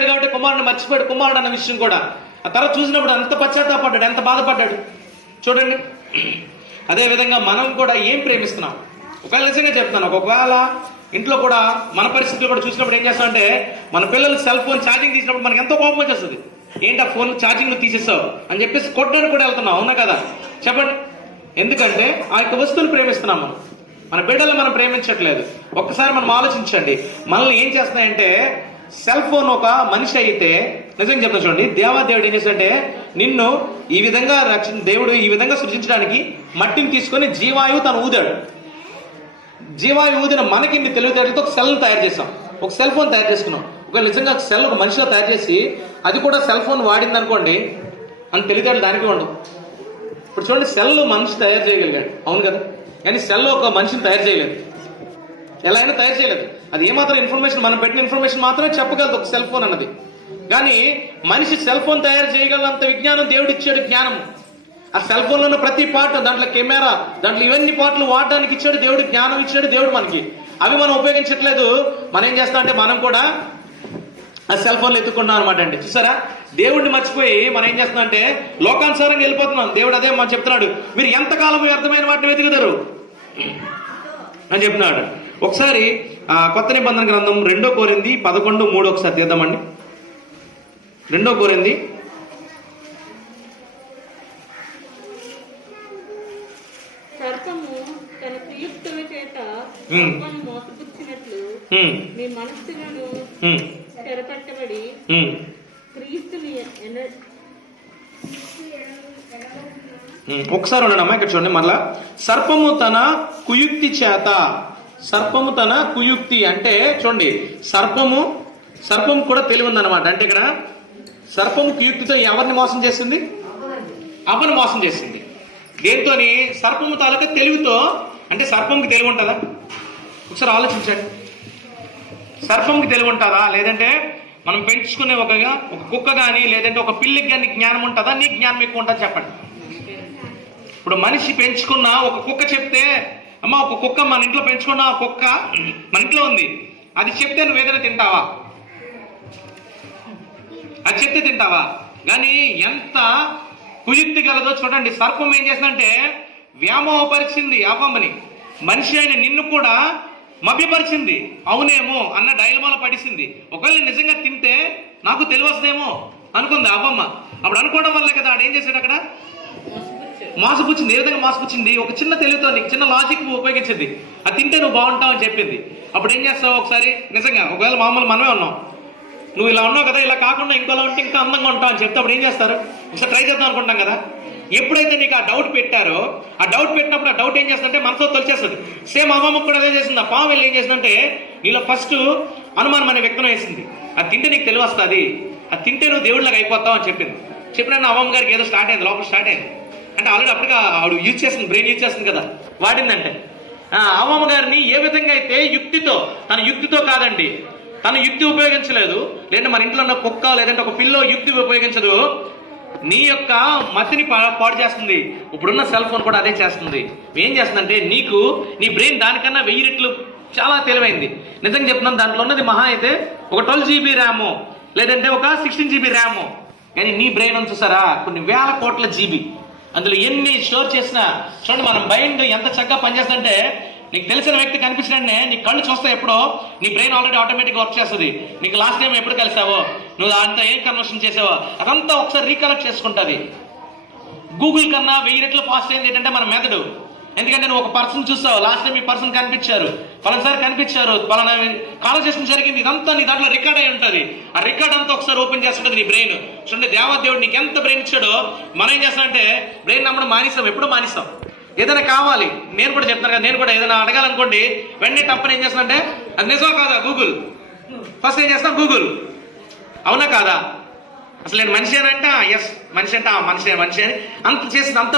కాబట్టి కుమారుని మర్చిపోయాడు, కుమారుడు అన్న విషయం కూడా. ఆ తర్వాత చూసినప్పుడు ఎంత పశ్చాత్తాపడ్డాడు, ఎంత బాధపడ్డాడు చూడండి. అదే విధంగా మనం కూడా ఏం ప్రేమిస్తున్నాం. ఒకవేళ నిజంగా చెప్తున్నాను, ఒకవేళ ఇంట్లో కూడా మన పరిస్థితులు కూడా చూసినప్పుడు ఏం చేస్తామంటే మన పిల్లలు సెల్ ఫోన్ ఛార్జింగ్ తీసినప్పుడు మనకి ఎంతో కోపం వచ్చేస్తుంది. ఏంటి ఆ ఫోన్ ఛార్జింగ్ తీసేస్తావు అని చెప్పేసి కొట్టడానికి కూడా వెళ్తున్నాం, అవునా కదా చెప్పండి. ఎందుకంటే ఆ యొక్క వస్తువులు ప్రేమిస్తున్నాం మన బిడ్డలు మనం ప్రేమించట్లేదు. ఒక్కసారి మనం ఆలోచించండి, మనల్ని ఏం చేస్తున్నాయంటే సెల్ ఫోన్ ఒక మనిషి అయితే నిజంగా చెప్తాను చూడండి, దేవాదేవుడు ఏం చేస్తాడంటే నిన్ను ఈ విధంగా దేవుడు ఈ విధంగా సృజించడానికి మట్టిని తీసుకొని జీవాయువు తను ఊదాడు. జీవాయువు ఊదిన మనకి తెలివితేటలతో ఒక సెల్ని తయారు చేసాం. ఒక సెల్ ఫోన్ తయారు చేసుకున్నాం. ఒకవేళ నిజంగా సెల్ ఒక మనిషిలో తయారు చేసి అది కూడా సెల్ ఫోన్ వాడింది అనుకోండి, అని తెలివితేటలు దానికి ఉండవు. ఇప్పుడు చూడండి, సెల్ మనిషి తయారు చేయగలిగాడు, అవును కదా, కానీ సెల్ ఒక మనిషిని తయారు చేయలేదు, ఎలా అయినా తయారు చేయలేదు. అది ఏమాత్రం ఇన్ఫర్మేషన్, మనం పెట్టిన ఇన్ఫర్మేషన్ మాత్రమే చెప్పగలదు ఒక సెల్ ఫోన్ అన్నది. కానీ మనిషి సెల్ ఫోన్ తయారు చేయగలంత విజ్ఞానం దేవుడు ఇచ్చాడు, జ్ఞానం. ఆ సెల్ ఫోన్లో ఉన్న ప్రతి పార్ట్, దాంట్లో కెమెరా, దాంట్లో ఇవన్నీ పార్ట్లు వాడడానికి ఇచ్చాడు దేవుడు, జ్ఞానం ఇచ్చాడు దేవుడు మనకి. అవి మనం ఉపయోగించట్లేదు. మనం ఏం చేస్తాం అంటే మనం కూడా ఆ సెల్ ఫోన్లు ఎత్తుకున్నాం అనమాట అండి. చూసారా, దేవుడిని మర్చిపోయి మనం ఏం చేస్తున్నాం అంటే లోకానుసారంగా వెళ్ళిపోతున్నాం. దేవుడు అదే మనం చెప్తున్నాడు, మీరు ఎంతకాలం వ్యర్థమైన వాటిని వెతుకుతారు అని చెప్తున్నాడు. ఒకసారి కొత్త నిబంధన గ్రంథం 2 కొరింథీ 11:3 ఒకసారి తీద్దామండి. 2 కొరింథీ సర్పము తన కుయుక్తుల చేత మోసపుచ్చినట్లు మీ మనస్సులను స్థిరపరచబడి క్రీస్తుని ఒకసారి ఉన్నాడమ్మా, ఇక్కడ చూడండి మళ్ళా. సర్పము తన కుయుక్తి చేత, సర్పము తన కుయుక్తి అంటే చూడండి, సర్పం కూడా తెలివి ఉందన్నమాట. అంటే ఇక్కడ సర్పము కుయుక్తితో ఎవరిని మోసం చేసింది? అవ్వను మోసం చేసింది. దేంతోని? సర్పము తాలూకా తెలివితో. అంటే సర్పంకి తెలివి ఉంటుందా? ఒకసారి ఆలోచించండి. సర్పంకి తెలివి ఉంటుందా? లేదంటే మనం పెంచుకునే ఒక కుక్క కానీ లేదంటే ఒక పిల్లికి కానీ జ్ఞానం ఉంటుందా? నీ జ్ఞానం ఎక్కువ ఉంటుందా? చెప్పండి. ఇప్పుడు మనిషి పెంచుకున్న ఒక కుక్క చెప్తే, అమ్మ ఒక కుక్క మన ఇంట్లో పెంచుకున్న కుక్క మన ఇంట్లో ఉంది, అది చెప్తే నువ్వు ఏదైనా తింటావా? అది చెప్తే తింటావా? కానీ ఎంత కుయుక్తి కలదో చూడండి. సర్పం ఏం చేసిందంటే వ్యామోహపరిచింది అవ్వమ్మని. మనిషి అయిన నిన్ను కూడా మభ్యపరిచింది. అవునేమో అన్న డైలమాలో పడిసింది. ఒకవేళ నిజంగా తింటే నాకు తెలివస్తుందేమో అనుకుంది అవ్వమ్మ. అప్పుడు అనుకోవడం వల్ల కదా ఆడు ఏం చేశాడు, అక్కడ మోసపుచ్చింది. ఏ విధంగా మోసపుచ్చింది? ఒక చిన్న తెలివితో, నీకు చిన్న లాజిక్ ఉపయోగించింది. అది తింటే నువ్వు బాగుంటావు అని చెప్పింది. అప్పుడు ఏం చేస్తావు? ఒకసారి నిజంగా ఒకవేళ మామూలు మనమే ఉన్నాం, నువ్వు ఇలా ఉన్నావు కదా, ఇలా కాకుండా ఇంకోలా ఉంటే ఇంకా అందంగా ఉంటావు అని చెప్తే అప్పుడు ఏం చేస్తారు? ఒకసారి ట్రై చేద్దాం అనుకుంటాం కదా. ఎప్పుడైతే నీకు ఆ డౌట్ పెట్టారో, ఆ డౌట్ పెట్టినప్పుడు ఆ డౌట్ ఏం చేస్తుందంటే మనతో తొలిచేస్తుంది. సేమ్ అమ్మమ్మకు కూడా అదే చేసింది. ఆ పాము వెళ్ళి ఏం చేసిందంటే నీలో ఫస్ట్ అనుమానం అనే వ్యక్తం వేసింది. అది తింటే నీకు తెలివి వస్తుంది, అది తింటే నువ్వు దేవుళ్ళకి అయిపోతావు అని చెప్పింది. చెప్పిన అమ్మమ్మ గారికి ఏదో స్టార్ట్ అయింది, లోపల స్టార్ట్ అయింది. అంటే ఆల్రెడీ అప్పటికి ఆవిడ యూజ్ చేస్తుంది, బ్రెయిన్ యూజ్ చేస్తుంది కదా, వాడిందంటే. అమ్మమ్మ గారిని ఏ విధంగా అయితే యుక్తితో, తన యుక్తితో కాదండి, తన యుక్తి ఉపయోగించలేదు, లేదంటే మన ఇంట్లో ఉన్న కుక్క లేదంటే ఒక పిల్లో యుక్తి ఉపయోగించదు, నీ యొక్క మతిని పాడు చేస్తుంది. ఇప్పుడున్న సెల్ ఫోన్ కూడా అదే చేస్తుంది. ఏం చేస్తుందంటే నీకు నీ బ్రెయిన్ దానికన్నా 1000 రెట్లు చాలా తెలివైంది. నిజంగా చెప్తున్నాను, దాంట్లో ఉన్నది మహా అయితే ఒక 12 GB ర్యాము లేదంటే ఒక 16 GB ర్యాము. కానీ నీ బ్రెయిన్ అని చూసారా, కొన్ని వేల కోట్ల జీబీ. అందులో ఎన్ని స్టోర్ చేసినా చూడండి, మన మైండ్ ఎంత చక్కగా పనిచేస్తుందంటే నీకు తెలిసిన వ్యక్తి కనిపించినట్టే నీ కళ్ళు చూస్తే ఎప్పుడో నీ బ్రెయిన్ ఆల్రెడీ ఆటోమేటిక్గా వర్క్ చేస్తుంది. నీకు లాస్ట్ టైం ఎప్పుడు కలిసావో, నువ్వు అంతా ఏం కన్వర్షన్ చేసావో అదంతా ఒకసారి రీకలెక్ట్ చేసుకుంటుంది. గూగుల్ కన్నా 1000 రెట్లు ఫాస్ట్ అయింది ఏంటంటే మన మెథడు. ఎందుకంటే నువ్వు ఒక పర్సన్ చూస్తావు, లాస్ట్ టైం ఈ పర్సన్ కనిపించారు, పలానాసారి కనిపించారు, పలానా కాన్వర్సేషన్ జరిగింది, ఇదంతా నీ దాంట్లో రికార్డ్ అయి ఉంటుంది. ఆ రికార్డ్ అంతా ఒకసారి ఓపెన్ చేస్తుంటుంది నీ బ్రెయిన్. చూడండి, దేవదేవుడు నీకు ఎంత బ్రెయిన్ ఇచ్చాడో మనం ఏం చేస్తామంటే బ్రెయిన్ నమ్మడం మానేస్తాం, ఎప్పుడో మానేస్తాం. ఏదైనా కావాలి, నేను కూడా చెప్తాను కదా, నేను కూడా ఏదైనా అడగాలనుకోండి వెంటనే తప్పని ఏం చేస్తానంటే అది నిజమా కాదా గూగుల్, ఫస్ట్ ఏం చేస్తాం గూగుల్, అవునా కాదా, అసలు నేను మనిషి అని అంటే ఎస్ మనిషి అంటే మనిషి అని అంత చేసింది, అంత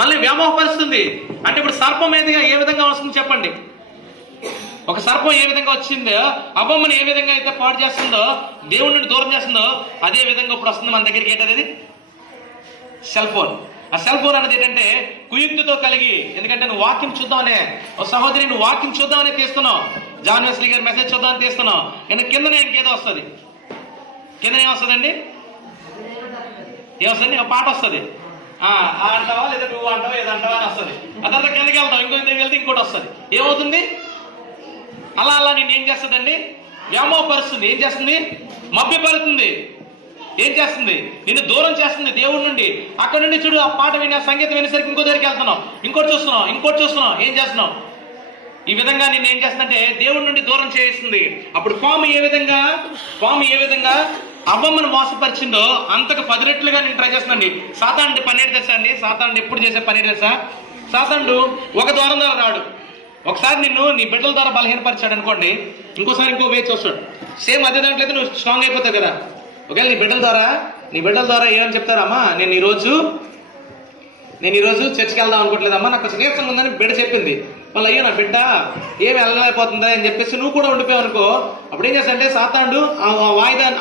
మళ్ళీ వ్యామోహపరుస్తుంది. అంటే ఇప్పుడు సర్పం ఏ విధంగా వస్తుంది చెప్పండి. ఒక సర్పం ఏ విధంగా వచ్చిందో, అబ్బమ్మని ఏ విధంగా అయితే పాడు చేస్తుందో, దేవుడి నుండి దూరం చేస్తుందో, అదే విధంగా ఇప్పుడు వస్తుంది మన దగ్గరికి. ఏంటది? Cell phone. ఆ సెల్ ఫోన్ అనేది ఏంటంటే కుయుక్తితో కలిగి, ఎందుకంటే నువ్వు వాక్యం చూద్దామనే, ఒక సహోదరి నువ్వు వాక్యం చూద్దామని తీస్తున్నావు, జాన్ వెస్లీ గారి మెసేజ్ చూద్దామని తీస్తున్నావు, కానీ కిందనే ఇంకేదో వస్తుంది. కింద ఏమొస్తుందండి? ఏమొస్తుంది? ఒక పాట వస్తుంది, అంటావా లేదా నువ్వు అంటావా ఏదో అంటావా అని వస్తుంది. అదంతా కిందకి వెళ్తావు, ఇంకో వెళ్తే ఇంకోటి వస్తుంది. ఏమవుతుంది? అలా నేను ఏం చేస్తుందండి? వ్యామోహపరుస్తుంది. ఏం చేస్తుంది? మభ్యపరుతుంది. ఏం చేస్తుంది? నిన్ను దూరం చేస్తుంది దేవుడి నుండి. అక్కడ నుండి చూడు, ఆ పాట విని, ఆ సంగీతం వినేసరికి ఇంకో దగ్గరికి వెళ్తున్నావు, ఇంకోటి చూస్తున్నావు. ఏం చేస్తున్నావు? ఈ విధంగా నిన్ను ఏం చేస్తుందంటే దేవుడి నుండి దూరం చేస్తుంది. అప్పుడు పాము ఏ విధంగా అవ్వమ్మను మోసపరిచిందో అంతకు 10 రెట్లుగా నేను ట్రై చేస్తున్నాండి. సాతానుడి పనేరు తెలుసా అండి? సాతానుడు ఎప్పుడు చేసే పనేరు తెలుసా? సాతానుడు ఒక ద్వారం ద్వారా రాడు, ఒకసారి నిన్ను నీ బిడ్డల ద్వారా బలహీనపరిచాడు అనుకోండి, ఇంకోసారి ఇంకో వే చూస్తాడు. సేమ్ అదే దాంట్లో అయితే నువ్వు స్ట్రాంగ్ అయిపోతావు కదా. ఒకవేళ నీ బిడ్డల ద్వారా ఏమని చెప్తారమ్మా, నేను ఈరోజు చర్చికి వెళ్దాం అనుకోవట్లేదమ్మా, నాకు కొంచెం నీరసంగా ఉందని బిడ్డ చెప్పింది. మళ్ళీ అయ్యో నా బిడ్డ ఏమి వెళ్ళలేకపోతుందా అని చెప్పేసి నువ్వు కూడా ఉండిపోయావు అనుకో, అప్పుడు ఏం చేస్తాడంటే సాతానుడు ఆ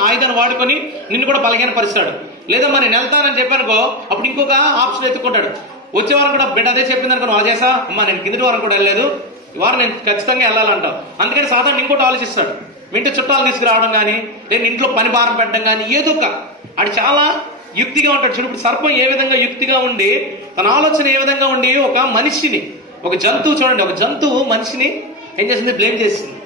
ఆయుధాన్ని వాడుకొని నిన్ను కూడా బలహీనపరుస్తాడు. లేదమ్మా నేను వెళ్తానని చెప్పానుకో, అప్పుడు ఇంకొక ఆప్షన్ ఎత్తుకుంటాడు. వచ్చే వారం కూడా బిడ్డ అదే చెప్పింది అనుకో, నువ్వు చేసా అమ్మా నేను కిందటి వారం కూడా వెళ్ళలేదు, ఈ వారం నేను ఖచ్చితంగా వెళ్ళాలంటావు. అందుకని సాధారణ ఇంకోటి ఆలోచిస్తాడు. మీ ఇంటి చుట్టాలు తీసుకురావడం కానీ, లేదా ఇంట్లో పని భారం పెట్టడం కానీ, ఏదో ఒక అది చాలా యుక్తిగా ఉంటాడు. చూడు, ఇప్పుడు సర్పం ఏ విధంగా యుక్తిగా ఉండి తన ఆలోచన ఏ విధంగా ఉండి ఒక మనిషిని, ఒక జంతువు చూడండి, ఒక జంతువు మనిషిని ఏం చేసింది, బ్లేమ్ చేసింది.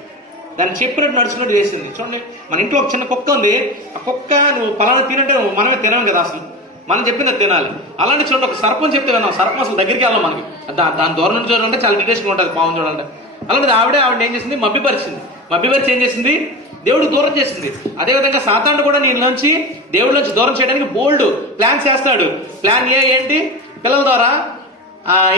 దాన్ని చెప్పినట్టు నడుచుకున్నట్టు చేసింది. చూడండి, మన ఇంట్లో ఒక చిన్న కుక్క ఉంది, ఆ కుక్క నువ్వు పలానా తినంటే మనమే తినాం కదా, అసలు మనం చెప్పింది అది తినాలి. అలాంటి చూడండి, ఒక సర్పం చెప్తే విన్నాం, సర్పం అసలు దగ్గరికి వెళ్ళాం మనకి, దాని దూరం నుంచి చూడాలంటే చాలా ఇరిటేషన్ ఉంటుంది, పావం చూడాలంటే. అలాంటిది ఆవిడ ఏం చేసింది, మభ్యపరిచి ఏం చేసింది, దేవుడు దూరం చేసింది. అదేవిధంగా సాతానుడు కూడా నీ నుంచి దేవుడి నుంచి దూరం చేయడానికి బోల్డ్ ప్లాన్స్ చేస్తాడు. ప్లాన్ ఏంటి, పిల్లల ద్వారా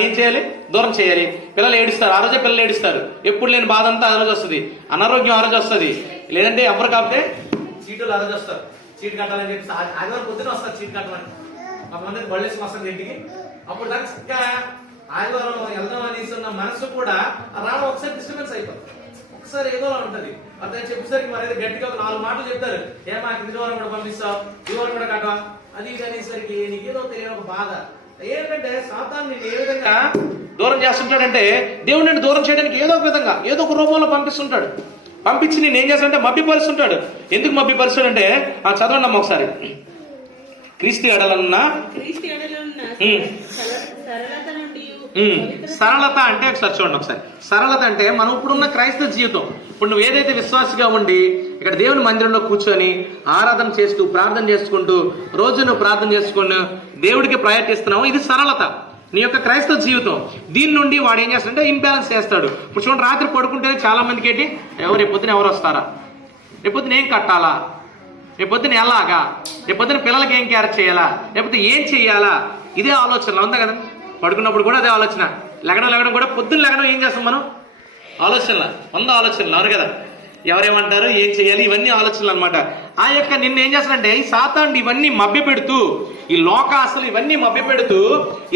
ఏం చేయాలి, దూరం చేయాలి. పిల్లలు ఏడుస్తారు, ఆ రోజే పిల్లలు ఏడుస్తారు. ఎప్పుడు లేని బాధ అంతా ఆ రోజు వస్తుంది, అనారోగ్యం ఆ రోజు వస్తుంది. లేదంటే ఎవరు కాకపోతే చీటులు ఆ రోజు వస్తారు, చీటు కట్టాలని చెప్పి ఆదివారం పొద్దున వస్తారు చీటు కట్టాలని. కొంతమంది బళ్ళేసి వస్తుంది ఇంటికి. అప్పుడు దాకా చక్కగా ఆదివారం వెళ్దాం అనేసి ఉన్న మనసు కూడా రావడం ఒకసారి డిస్టర్బెన్స్ అయిపోతుంది, ఒకసారి ఏదో ఉంటుంది. అతను చెప్పేసరికి మరి గట్టిగా ఒక 4 మాటలు చెప్తారు, ఏమా కింది వారం కూడా పంపిస్తావు, ఈ వారం కూడా కట్టవా, అది ఇది అనేసరికి నీకు ఏదో తెలియని ఒక బాధ. ఏంటంటే సాతాను నిన్ను ఏ విధంగా దూరం చేస్తుంటాడంటే, దేవుడు నిన్ను దూరం చేయడానికి ఏదో ఒక విధంగా ఏదో ఒక రూపంలో పంపిస్తుంటాడు. పంపించి నేను ఏం చేస్తాడంటే మభ్యపరుస్తుంటాడు. ఎందుకు మభ్యపరుస్తాడంటే చదవండి అమ్మ ఒకసారి. క్రీస్తు ఎడలన్న సరళత అంటే ఒకసారి చూడండి ఒకసారి. సరళత అంటే మనం ఇప్పుడున్న క్రైస్తవ జీవితం, ఇప్పుడు నువ్వు ఏదైతే విశ్వాసిగా ఉండి ఇక్కడ దేవుని మందిరంలో కూర్చొని ఆరాధన చేస్తూ ప్రార్థన చేసుకుంటూ రోజు నువ్వు ప్రార్థన చేసుకుని దేవుడికి ప్రయత్నిస్తున్నావు, ఇది సరళత నీ యొక్క క్రైస్తవ జీవితం. దీని నుండి వాడు ఏం చేస్తాడంటే ఇంబ్యాలెన్స్ చేస్తాడు. ఇప్పుడు చూడండి, రాత్రి పడుకుంటే చాలా మందికి ఏంటి, రేపొద్దున ఎవరు వస్తారా, రేపొద్దున ఏం కట్టాలా, రేపొద్దున ఎలాగా, రేపొద్దున పిల్లలకి ఏం కేర్ చేయాలా, లేకపోతే ఏం చెయ్యాలా, ఇదే ఆలోచనలో ఉందా కదా. పడుకున్నప్పుడు కూడా అదే ఆలోచన, లెగడం కూడా పొద్దున్న లెగడం ఏం చేస్తాం మనం, ఆలోచనలు 100 ఆలోచనలు అవును కదా. ఎవరేమంటారు, ఏం చేయాలి, ఇవన్నీ ఆలోచనలు అనమాట. ఆ యొక్క నిన్ను ఏం చేస్తాడంటే ఈ సాతానుడు ఇవన్నీ మభ్యపెడుతూ, ఈ లోక అసలు ఇవన్నీ మభ్యపెడుతూ,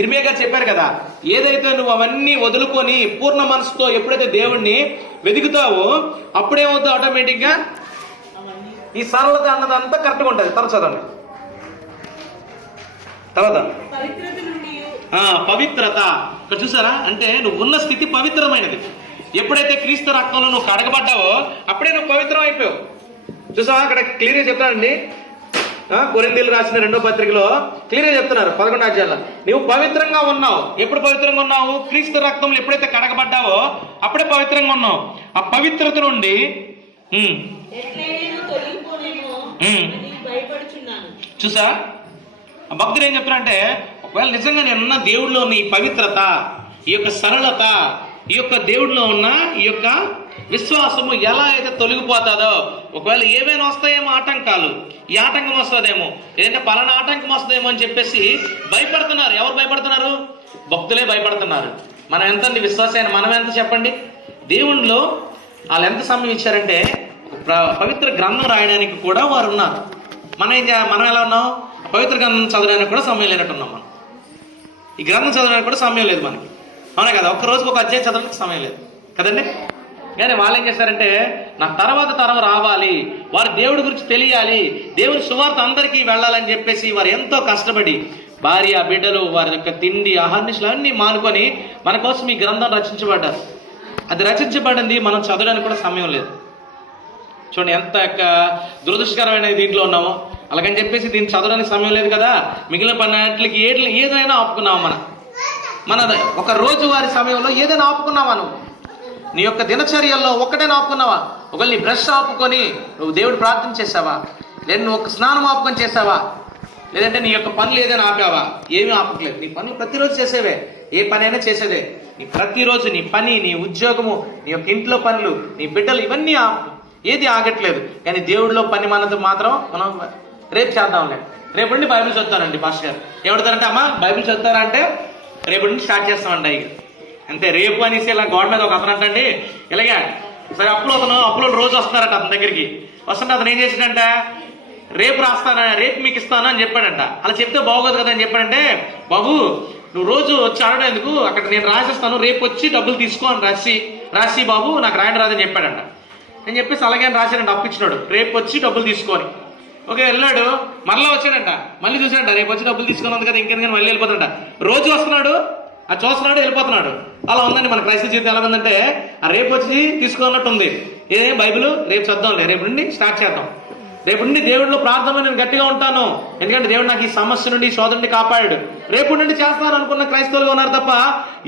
ఇర్మియా గారు చెప్పారు కదా, ఏదైతే నువ్వు అవన్నీ వదులుకొని పూర్ణ మనసుతో ఎప్పుడైతే దేవుణ్ణి వెతుకుతావో అప్పుడేమవుతుందో ఆటోమేటిక్ గా ఈ సరళత అన్నదంతా కరెక్ట్గా ఉంటుంది. తర్వాత చదవండి. తర్వాత పవిత్రత. ఇక్కడ చూసారా, అంటే నువ్వు ఉన్న స్థితి పవిత్రమైనది. ఎప్పుడైతే క్రీస్తు రక్తంలో నువ్వు కడగబడ్డావో అప్పుడే నువ్వు పవిత్రం అయిపోయావు. చూసావా, అక్కడ క్లియర్గా చెప్తానండి. కొరింథీయులకు రాసిన 2వ పత్రికలో క్లియర్గా చెప్తున్నారు 11వ అధ్యాయంలో, నువ్వు పవిత్రంగా ఉన్నావు. ఎప్పుడు పవిత్రంగా ఉన్నావు, క్రీస్తు రక్తంలో ఎప్పుడైతే కడగబడ్డావో అప్పుడే పవిత్రంగా ఉన్నావు. ఆ పవిత్రత నుండి చూసా భక్తులు ఏం చెప్తారంటే, ఒకవేళ నిజంగా నేనున్న దేవుడిలో ఉన్న ఈ పవిత్రత, ఈ యొక్క సరళత, ఈ యొక్క దేవుడిలో ఉన్న ఈ యొక్క విశ్వాసము ఎలా అయితే తొలగిపోతుందో, ఒకవేళ ఏమైనా వస్తాయేమో ఆటంకాలు, ఈ ఆటంకం వస్తుందేమో, లేదంటే పలానా ఆటంకం వస్తుందేమో అని చెప్పేసి భయపడుతున్నారు. ఎవరు భయపడుతున్నారు, భక్తులే భయపడుతున్నారు. మనం ఎంత విశ్వాసమైన మనం ఎంత చెప్పండి. దేవునిలో వాళ్ళు ఎంత సమయం ఇచ్చారంటే పవిత్ర గ్రంథం రాయడానికి కూడా వారు ఉన్నారు. మనం ఎలా ఉన్నాం, పవిత్ర గ్రంథం చదవడానికి కూడా సమయం లేనట్టున్నాం. మనం ఈ గ్రంథం చదవడానికి కూడా సమయం లేదు మనకి, అవునా కదా. ఒక్క రోజుకి ఒక అధ్యాయం చదవడానికి సమయం లేదు కదండి. కానీ వాళ్ళు ఏం చేశారంటే, నా తర్వాత తరం రావాలి, వారు దేవుడి గురించి తెలియాలి, దేవుని సువార్త అందరికీ వెళ్ళాలని చెప్పేసి వారు ఎంతో కష్టపడి భార్య బిడ్డలు వారి యొక్క తిండి ఆహార్నిశలు అన్నీ మానుకొని మన కోసం ఈ గ్రంథం రచించబడ్డారు. అది రచించబడింది మనం చదవడానికి కూడా సమయం లేదు. చూడండి ఎంత దురదృష్టకరమైన దీంట్లో ఉన్నామో. అలాగని చెప్పేసి దీన్ని చదవడానికి సమయం లేదు కదా, మిగిలిన పన్నట్లకి ఏదైనా ఆపుకున్నావు. మన ఒక రోజు వారి సమయంలో ఏదైనా ఆపుకున్నావా, నీ యొక్క దినచర్యల్లో ఒక్కటైనా ఆపుకున్నావా? ఒకవేళ నీ బ్రష్ ఆపుకొని నువ్వు దేవుడు ప్రార్థన చేసావా, లేదా నువ్వు ఒక స్నానం ఆపుకొని చేసావా, లేదంటే నీ యొక్క పనులు ఏదైనా ఆపావా? ఏమీ ఆపట్లేదు. నీ పనులు ప్రతిరోజు చేసేవే, ఏ పని అయినా చేసేదే. నీ ప్రతిరోజు నీ పని, నీ ఉద్యోగము, నీ యొక్క ఇంట్లో పనులు, నీ బిడ్డలు, ఇవన్నీ ఏది ఆగట్లేదు. కానీ దేవుడిలో పని మనది మాత్రం మనం రేపు చేద్దాంలే, రేపు నుండి బైబిల్ చదువుతానండి పాస్టర్ గారు. ఏమడతారంటే, అమ్మా బైబిల్ చదువుతారా అంటే రేపటి నుంచి స్టార్ట్ చేస్తామండి. ఇక అంతే. రేపు అనేసి ఇలా గోడ మీద ఒక అతను అంటండి ఇలాగే సరే అప్పులు రోజు వస్తున్నారట అతని దగ్గరికి. వస్తుంటే అతను ఏం చేసిండంట, రేపు రాస్తానా, రేపు మీకు ఇస్తాను అని చెప్పాడంట. అలా చెప్తే బాగోదు కదా అని చెప్పాడంటే, బాబు నువ్వు రోజు వచ్చి అడగడం ఎందుకు, అక్కడ నేను రాసిస్తాను, రేపు వచ్చి డబ్బులు తీసుకో అని రాసి బాబు నాకు రాయడం రాదని చెప్పాడంట. నేను చెప్పేసి అలాగే రాశాడంట, అప్పించినాడు, రేపు వచ్చి డబ్బులు తీసుకొని. ఓకే వెళ్ళాడు, మళ్ళీ వచ్చాడంట, మళ్ళీ చూసాడంట, రేపు వచ్చి డబ్బులు తీసుకున్నాను కదా ఇంకెందుకని మళ్ళీ వెళ్ళిపోతాడంట. రోజు వస్తున్నాడు, అది చూస్తున్నాడు, వెళ్ళిపోతున్నాడు. అలా ఉందండి మన క్రైస్తవ జీవితం. ఎలా ఉందంటే ఆ రేపు వచ్చి తీసుకోన్నట్టు ఉంది. ఏ బైబిల్ రేపు చద్దాంలే, రేపు నుండి స్టార్ట్ చేద్దాం, రేపు నుండి దేవుడిలో ప్రార్థనలో నేను గట్టిగా ఉంటాను, ఎందుకంటే దేవుడు నాకు ఈ సమస్య నుండి ఈ శోధన నుండి కాపాడాడు, రేపు నుండి చేస్తాను అనుకున్న క్రైస్తవులుగా ఉన్నారు తప్ప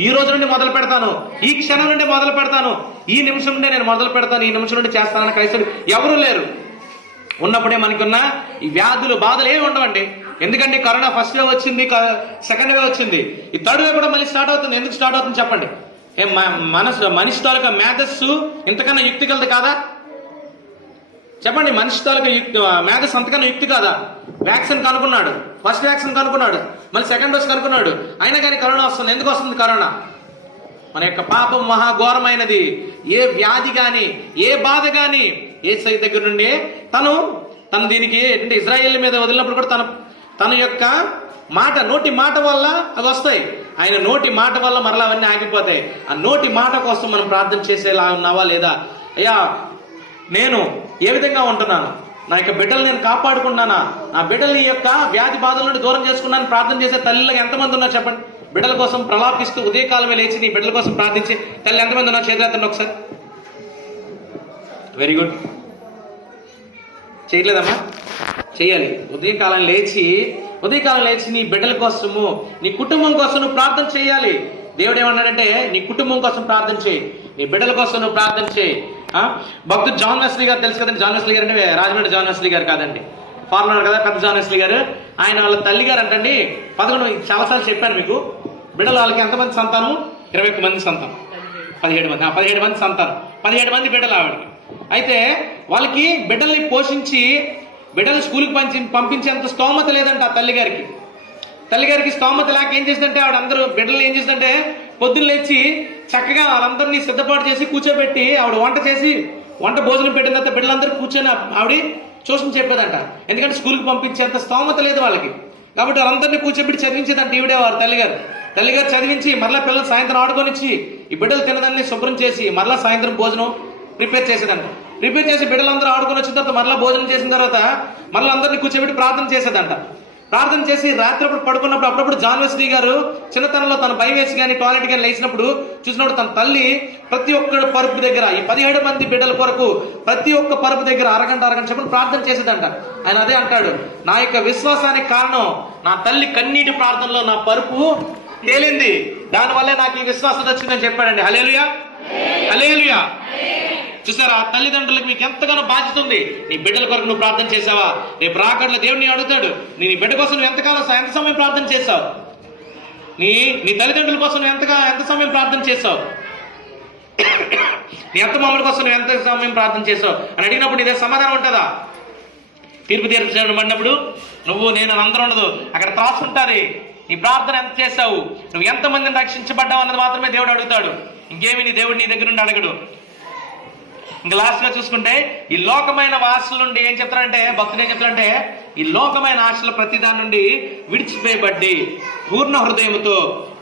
ఈ రోజు నుండి మొదలు పెడతాను, ఈ క్షణం నుండి మొదలు పెడతాను, ఈ నిమిషం నుండి నేను మొదలు పెడతాను, ఈ నిమిషం నుండి చేస్తానని క్రైస్తవులు ఎవరూ లేరు. ఉన్నప్పుడే మనకున్న ఈ వ్యాధులు బాధలు ఏమి ఉండవండి. ఎందుకంటే కరోనా ఫస్ట్ వేవ్ వచ్చింది, సెకండ్ వేవ్ వచ్చింది, ఈ థర్డ్ వేవ్ కూడా మళ్ళీ స్టార్ట్ అవుతుంది. ఎందుకు స్టార్ట్ అవుతుంది చెప్పండి? మనిషి తాలూకా మేధస్సు ఇంతకన్నా యుక్తి కలదు కాదా చెప్పండి? మనిషి తాలూకా మేధస్సు అంతకన్నా యుక్తి కాదా? వ్యాక్సిన్ కనుక్కున్నాడు, ఫస్ట్ వ్యాక్సిన్ కనుక్కున్నాడు, మళ్ళీ సెకండ్ డోస్ కనుక్కున్నాడు, అయినా కానీ కరోనా వస్తుంది. ఎందుకు వస్తుంది కరోనా? మన యొక్క పాపం మహాఘోరమైనది. ఏ వ్యాధి గాని ఏ బాధ గాని యేసయ్య దగ్గర నుండి తను దీనికి అంటే ఇజ్రాయేల్ మీద వదిలినప్పుడు కూడా తన యొక్క నోటి మాట వల్ల అవి వస్తాయి. ఆయన నోటి మాట వల్ల మరలా అవన్నీ ఆగిపోతాయి. ఆ నోటి మాట కోసం మనం ప్రార్థన చేసేలా ఉన్నావా లేదా? అయ్యా నేను ఏ విధంగా ఉంటున్నాను, నా యొక్క బిడ్డలు నేను కాపాడుకున్నానా, నా బిడ్డలు ఈ యొక్క వ్యాధి బాధల నుండి దూరం చేసుకున్నాను ప్రార్థన చేసే తల్లిగా ఎంతమంది ఉన్నారు చెప్పండి? బిడ్డల కోసం ప్రలాపిస్తూ ఉదయకాలమే లేచి నీ బిడ్డల కోసం ప్రార్థించి తల్లి ఎంతమంది ఉన్నారు? చేతులెత్తండి ఒకసారి. Very good. చేయట్లేదమ్మా? చెయ్యాలి. ఉదయకాలం లేచి నీ బిడ్డల కోసము నీ కుటుంబం కోసం నువ్వు ప్రార్థన చేయాలి. దేవుడు ఏమన్నాడంటే నీ కుటుంబం కోసం ప్రార్థన చేయి, నీ బిడ్డల కోసం నువ్వు ప్రార్థన చేయి. భక్తుడు జాన్ వెస్లీ గారు తెలుసు కదండి. జాన్ వెస్లీ గారు అంటే రాజమండ్రి జాన్ వెస్లీ గారు కాదండి, ఫార్మర్ కదా, పెద్ద జాన్ వెస్లీ గారు. ఆయన వాళ్ళ తల్లి గారు అంటండి 11 చాలాసార్లు చెప్పాను మీకు. బిడ్డలు వాళ్ళకి ఎంతమంది సంతానం? 21 మంది సంతానం, 17 మంది సంతానం, 17 మంది బిడ్డలు ఆవిడకి. అయితే వాళ్ళకి బిడ్డల్ని పోషించి బిడ్డలు స్కూల్కి పంపించేంత స్తోమత లేదంట ఆ తల్లిగారికి స్తోమత లేక ఏం చేసిందంటే ఆవిడ అందరూ బిడ్డలు ఏం చేసిందంటే పొద్దున్న లేచి చక్కగా వాళ్ళందరినీ సిద్ధపాటు చేసి కూర్చోబెట్టి ఆవిడ వంట భోజనం పెట్టిన తర్వాత బిడ్డలందరూ కూర్చొని ఆవిడ ట్యూషన్ చెప్పేదంట. ఎందుకంటే స్కూల్కి పంపించేంత స్తోమత లేదు వాళ్ళకి, కాబట్టి వాళ్ళందరినీ కూర్చోబెట్టి చదివించేదంట ఈవిడే వారు తల్లిగారు చదివించి మరలా పిల్లలు సాయంత్రం ఆడుకొనిచ్చి ఈ బిడ్డలు తినదాన్ని శుభ్రం చేసి మరలా సాయంత్రం భోజనం ప్రిపేర్ చేసేదంట. ప్రిపేర్ చేసి బిడ్డలందరూ ఆడుకొని వచ్చిన తర్వాత మరలా భోజనం చేసిన తర్వాత మరలా అందరినీ కూర్చోబెట్టి ప్రార్థన చేసేదంట. ప్రార్థన చేసి రాత్రి పడుకున్నప్పుడు అప్పుడప్పుడు జాన్ వెస్లీ గారు చిన్నతనంలో తన భయం వేసి కానీ టాయిలెట్ కానీ లేచినప్పుడు చూసినప్పుడు తన తల్లి ప్రతి ఒక్క పరుపు దగ్గర ఈ 17 మంది బిడ్డల కొరకు ప్రతి ఒక్క పరుపు దగ్గర అరగంట చెప్పి ప్రార్థన చేసేదంట. ఆయన అదే అంటాడు, నా యొక్క విశ్వాసానికి కారణం నా తల్లి కన్నీటి ప్రార్థనలో నా పరుపు తేలింది, దానివల్లే నాకు ఈ విశ్వాసం వచ్చిందని చెప్పాడండి. హల్లెలూయా, హల్లెలూయా. చూసారా, తల్లిదండ్రులకు మీకు ఎంతగానో బాధ్యత ఉంది. నీ బిడ్డల కొరకు నువ్వు ప్రార్థన చేసావా? రేపు రాకడలో దేవుడిని అడుగుతాడు, నీ బిడ్డ కోసం నువ్వు ఎంత సమయం ప్రార్థన చేసావు? నీ తల్లిదండ్రుల కోసం నువ్వు ఎంత సమయం ప్రార్థన చేసావు? నీ అత్త మామల కోసం నువ్వు ఎంత సమయం ప్రార్థన చేసావు అని అడిగినప్పుడు నీదే సమాధానం ఉంటుందా? తీర్పు తీర్చబడినప్పుడు నేను అందరూ ఉండదు, అక్కడ త్రాసు ఉంటారు. నీ ప్రార్థన ఎంత చేశావు, నువ్వు ఎంతమందిని రక్షించబడ్డావు అన్నది మాత్రమే దేవుడు అడుగుతాడు. ఇంకేమి నీ దేవుడు నీ దగ్గర నుండి అడగడు. ఇంకా లాస్ట్ గా చూసుకుంటే ఈ లోకమైన ఆశల నుండి ఏం చెప్తారంటే భక్తుడు ఏం చెప్తారంటే ఈ లోకమైన ఆశల ప్రతి దాని నుండి విడిచిపోయబడ్డి పూర్ణ హృదయంతో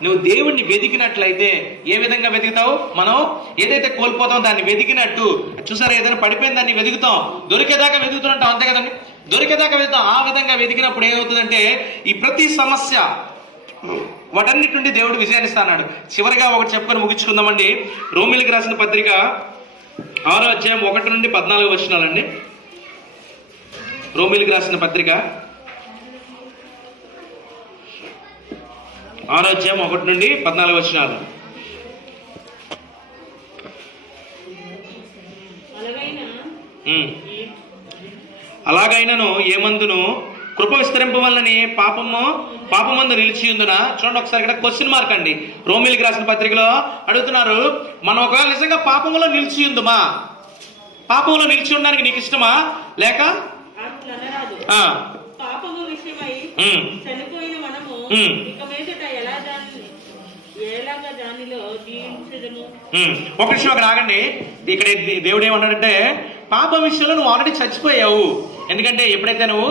నువ్వు దేవుణ్ణి వెతికినట్లయితే ఏ విధంగా వెతుకుతావు? మనం ఏదైతే కోల్పోతామో దాన్ని వెతికినట్టు. చూసారా, ఏదైనా పడిపోయిన దాన్ని వెతుకుతాం, దొరికేదాకా వెతుకుతుంటాం, అంతే కదండి, దొరికేదాకా వెతుకుతాం. ఆ విధంగా వెతికినప్పుడు ఏమవుతుందంటే ఈ ప్రతి సమస్య వాటన్నిటి నుండి దేవుడు విజయాన్ని ఇస్తాడు. చివరిగా ఒకటి చెప్పుకొని ముగించుకుందామండి. రోమిలికి రాసిన పత్రిక 6వ అధ్యాయం 1 నుండి 14 వచనాలండి. రోమిలికి రాసిన పత్రిక 6వ అధ్యాయం 1 నుండి 14 వచనాలు. అలాగైనను ఏమందును కృప విస్తరింప వల్లనే పాపమందు నిలిచియుందున. చూడండి ఒకసారి, ఇక్కడ క్వశ్చన్ మార్క్ అండి. రోమిలికి రాసిన పత్రికలో అడుగుతున్నారు, మనం ఒకవేళ నిజంగా పాపంలో నిలిచియుందుమా? పాపంలో నిలిచి ఉండడానికి నీకు ఇష్టమా? లేక పాపము విషయమై చనిపోయిన మనము ఇక మీదట ఎలాగ దానిలో జీవించడము. ఒక విషయం అక్కడ ఆగండి. ఇక్కడ దేవుడు ఏమన్నాడంటే పాపం విషయంలో నువ్వు ఆల్రెడీ చచ్చిపోయావు. ఎందుకంటే ఎప్పుడైతే నువ్వు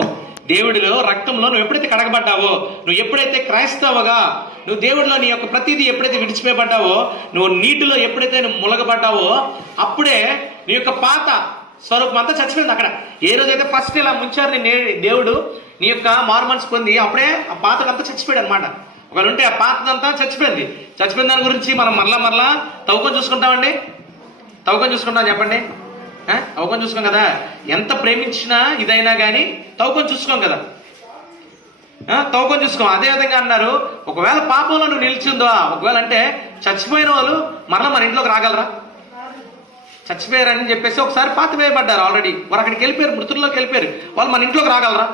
దేవుడిలో రక్తంలో నువ్వు ఎప్పుడైతే కడగబడ్డావో, నువ్వు ఎప్పుడైతే క్రైస్తవగా నువ్వు దేవుడిలో నీ యొక్క ప్రతిదీ ఎప్పుడైతే విడిచిపోయబడ్డావో, నువ్వు నీటిలో ఎప్పుడైతే నువ్వు ములగబడ్డావో, అప్పుడే నీ యొక్క పాత స్వరూపం అంతా చచ్చిపోయింది. అక్కడ ఏ రోజైతే ఫస్ట్ ఇలా ముంచారు దేవుడు నీ యొక్క మార్మన్స్ పొంది, అప్పుడే ఆ పాతదంతా చచ్చిపోయాడు అనమాట. ఒకవేళ ఉంటే ఆ పాతదంతా చచ్చిపోయింది. చచ్చిపోయిన దాని గురించి మనం మరలా తవ్వుకొని చూసుకుంటామండి. తవ్వుకొని చూసుకుంటాం చెప్పండి. తవ్వుకొని చూసుకోం కదా. ఎంత ప్రేమించినా ఇదైనా కానీ తవ్వుకొని చూసుకోం కదా. తవ్వుకొని చూసుకోం. అదే విధంగా అన్నారు, ఒకవేళ పాపంలో నువ్వు నిలిచిందో, ఒకవేళ అంటే చచ్చిపోయిన వాళ్ళు మరలా మన ఇంట్లోకి రాగలరా? చచ్చిపోయారని చెప్పేసి ఒకసారి పాత వేయబడ్డారు ఆల్రెడీ, వారు అక్కడికి వెళ్ళిపోయారు, మృతుల్లోకి వెళ్ళిపోయారు. వాళ్ళు మన ఇంట్లోకి రాగలరా?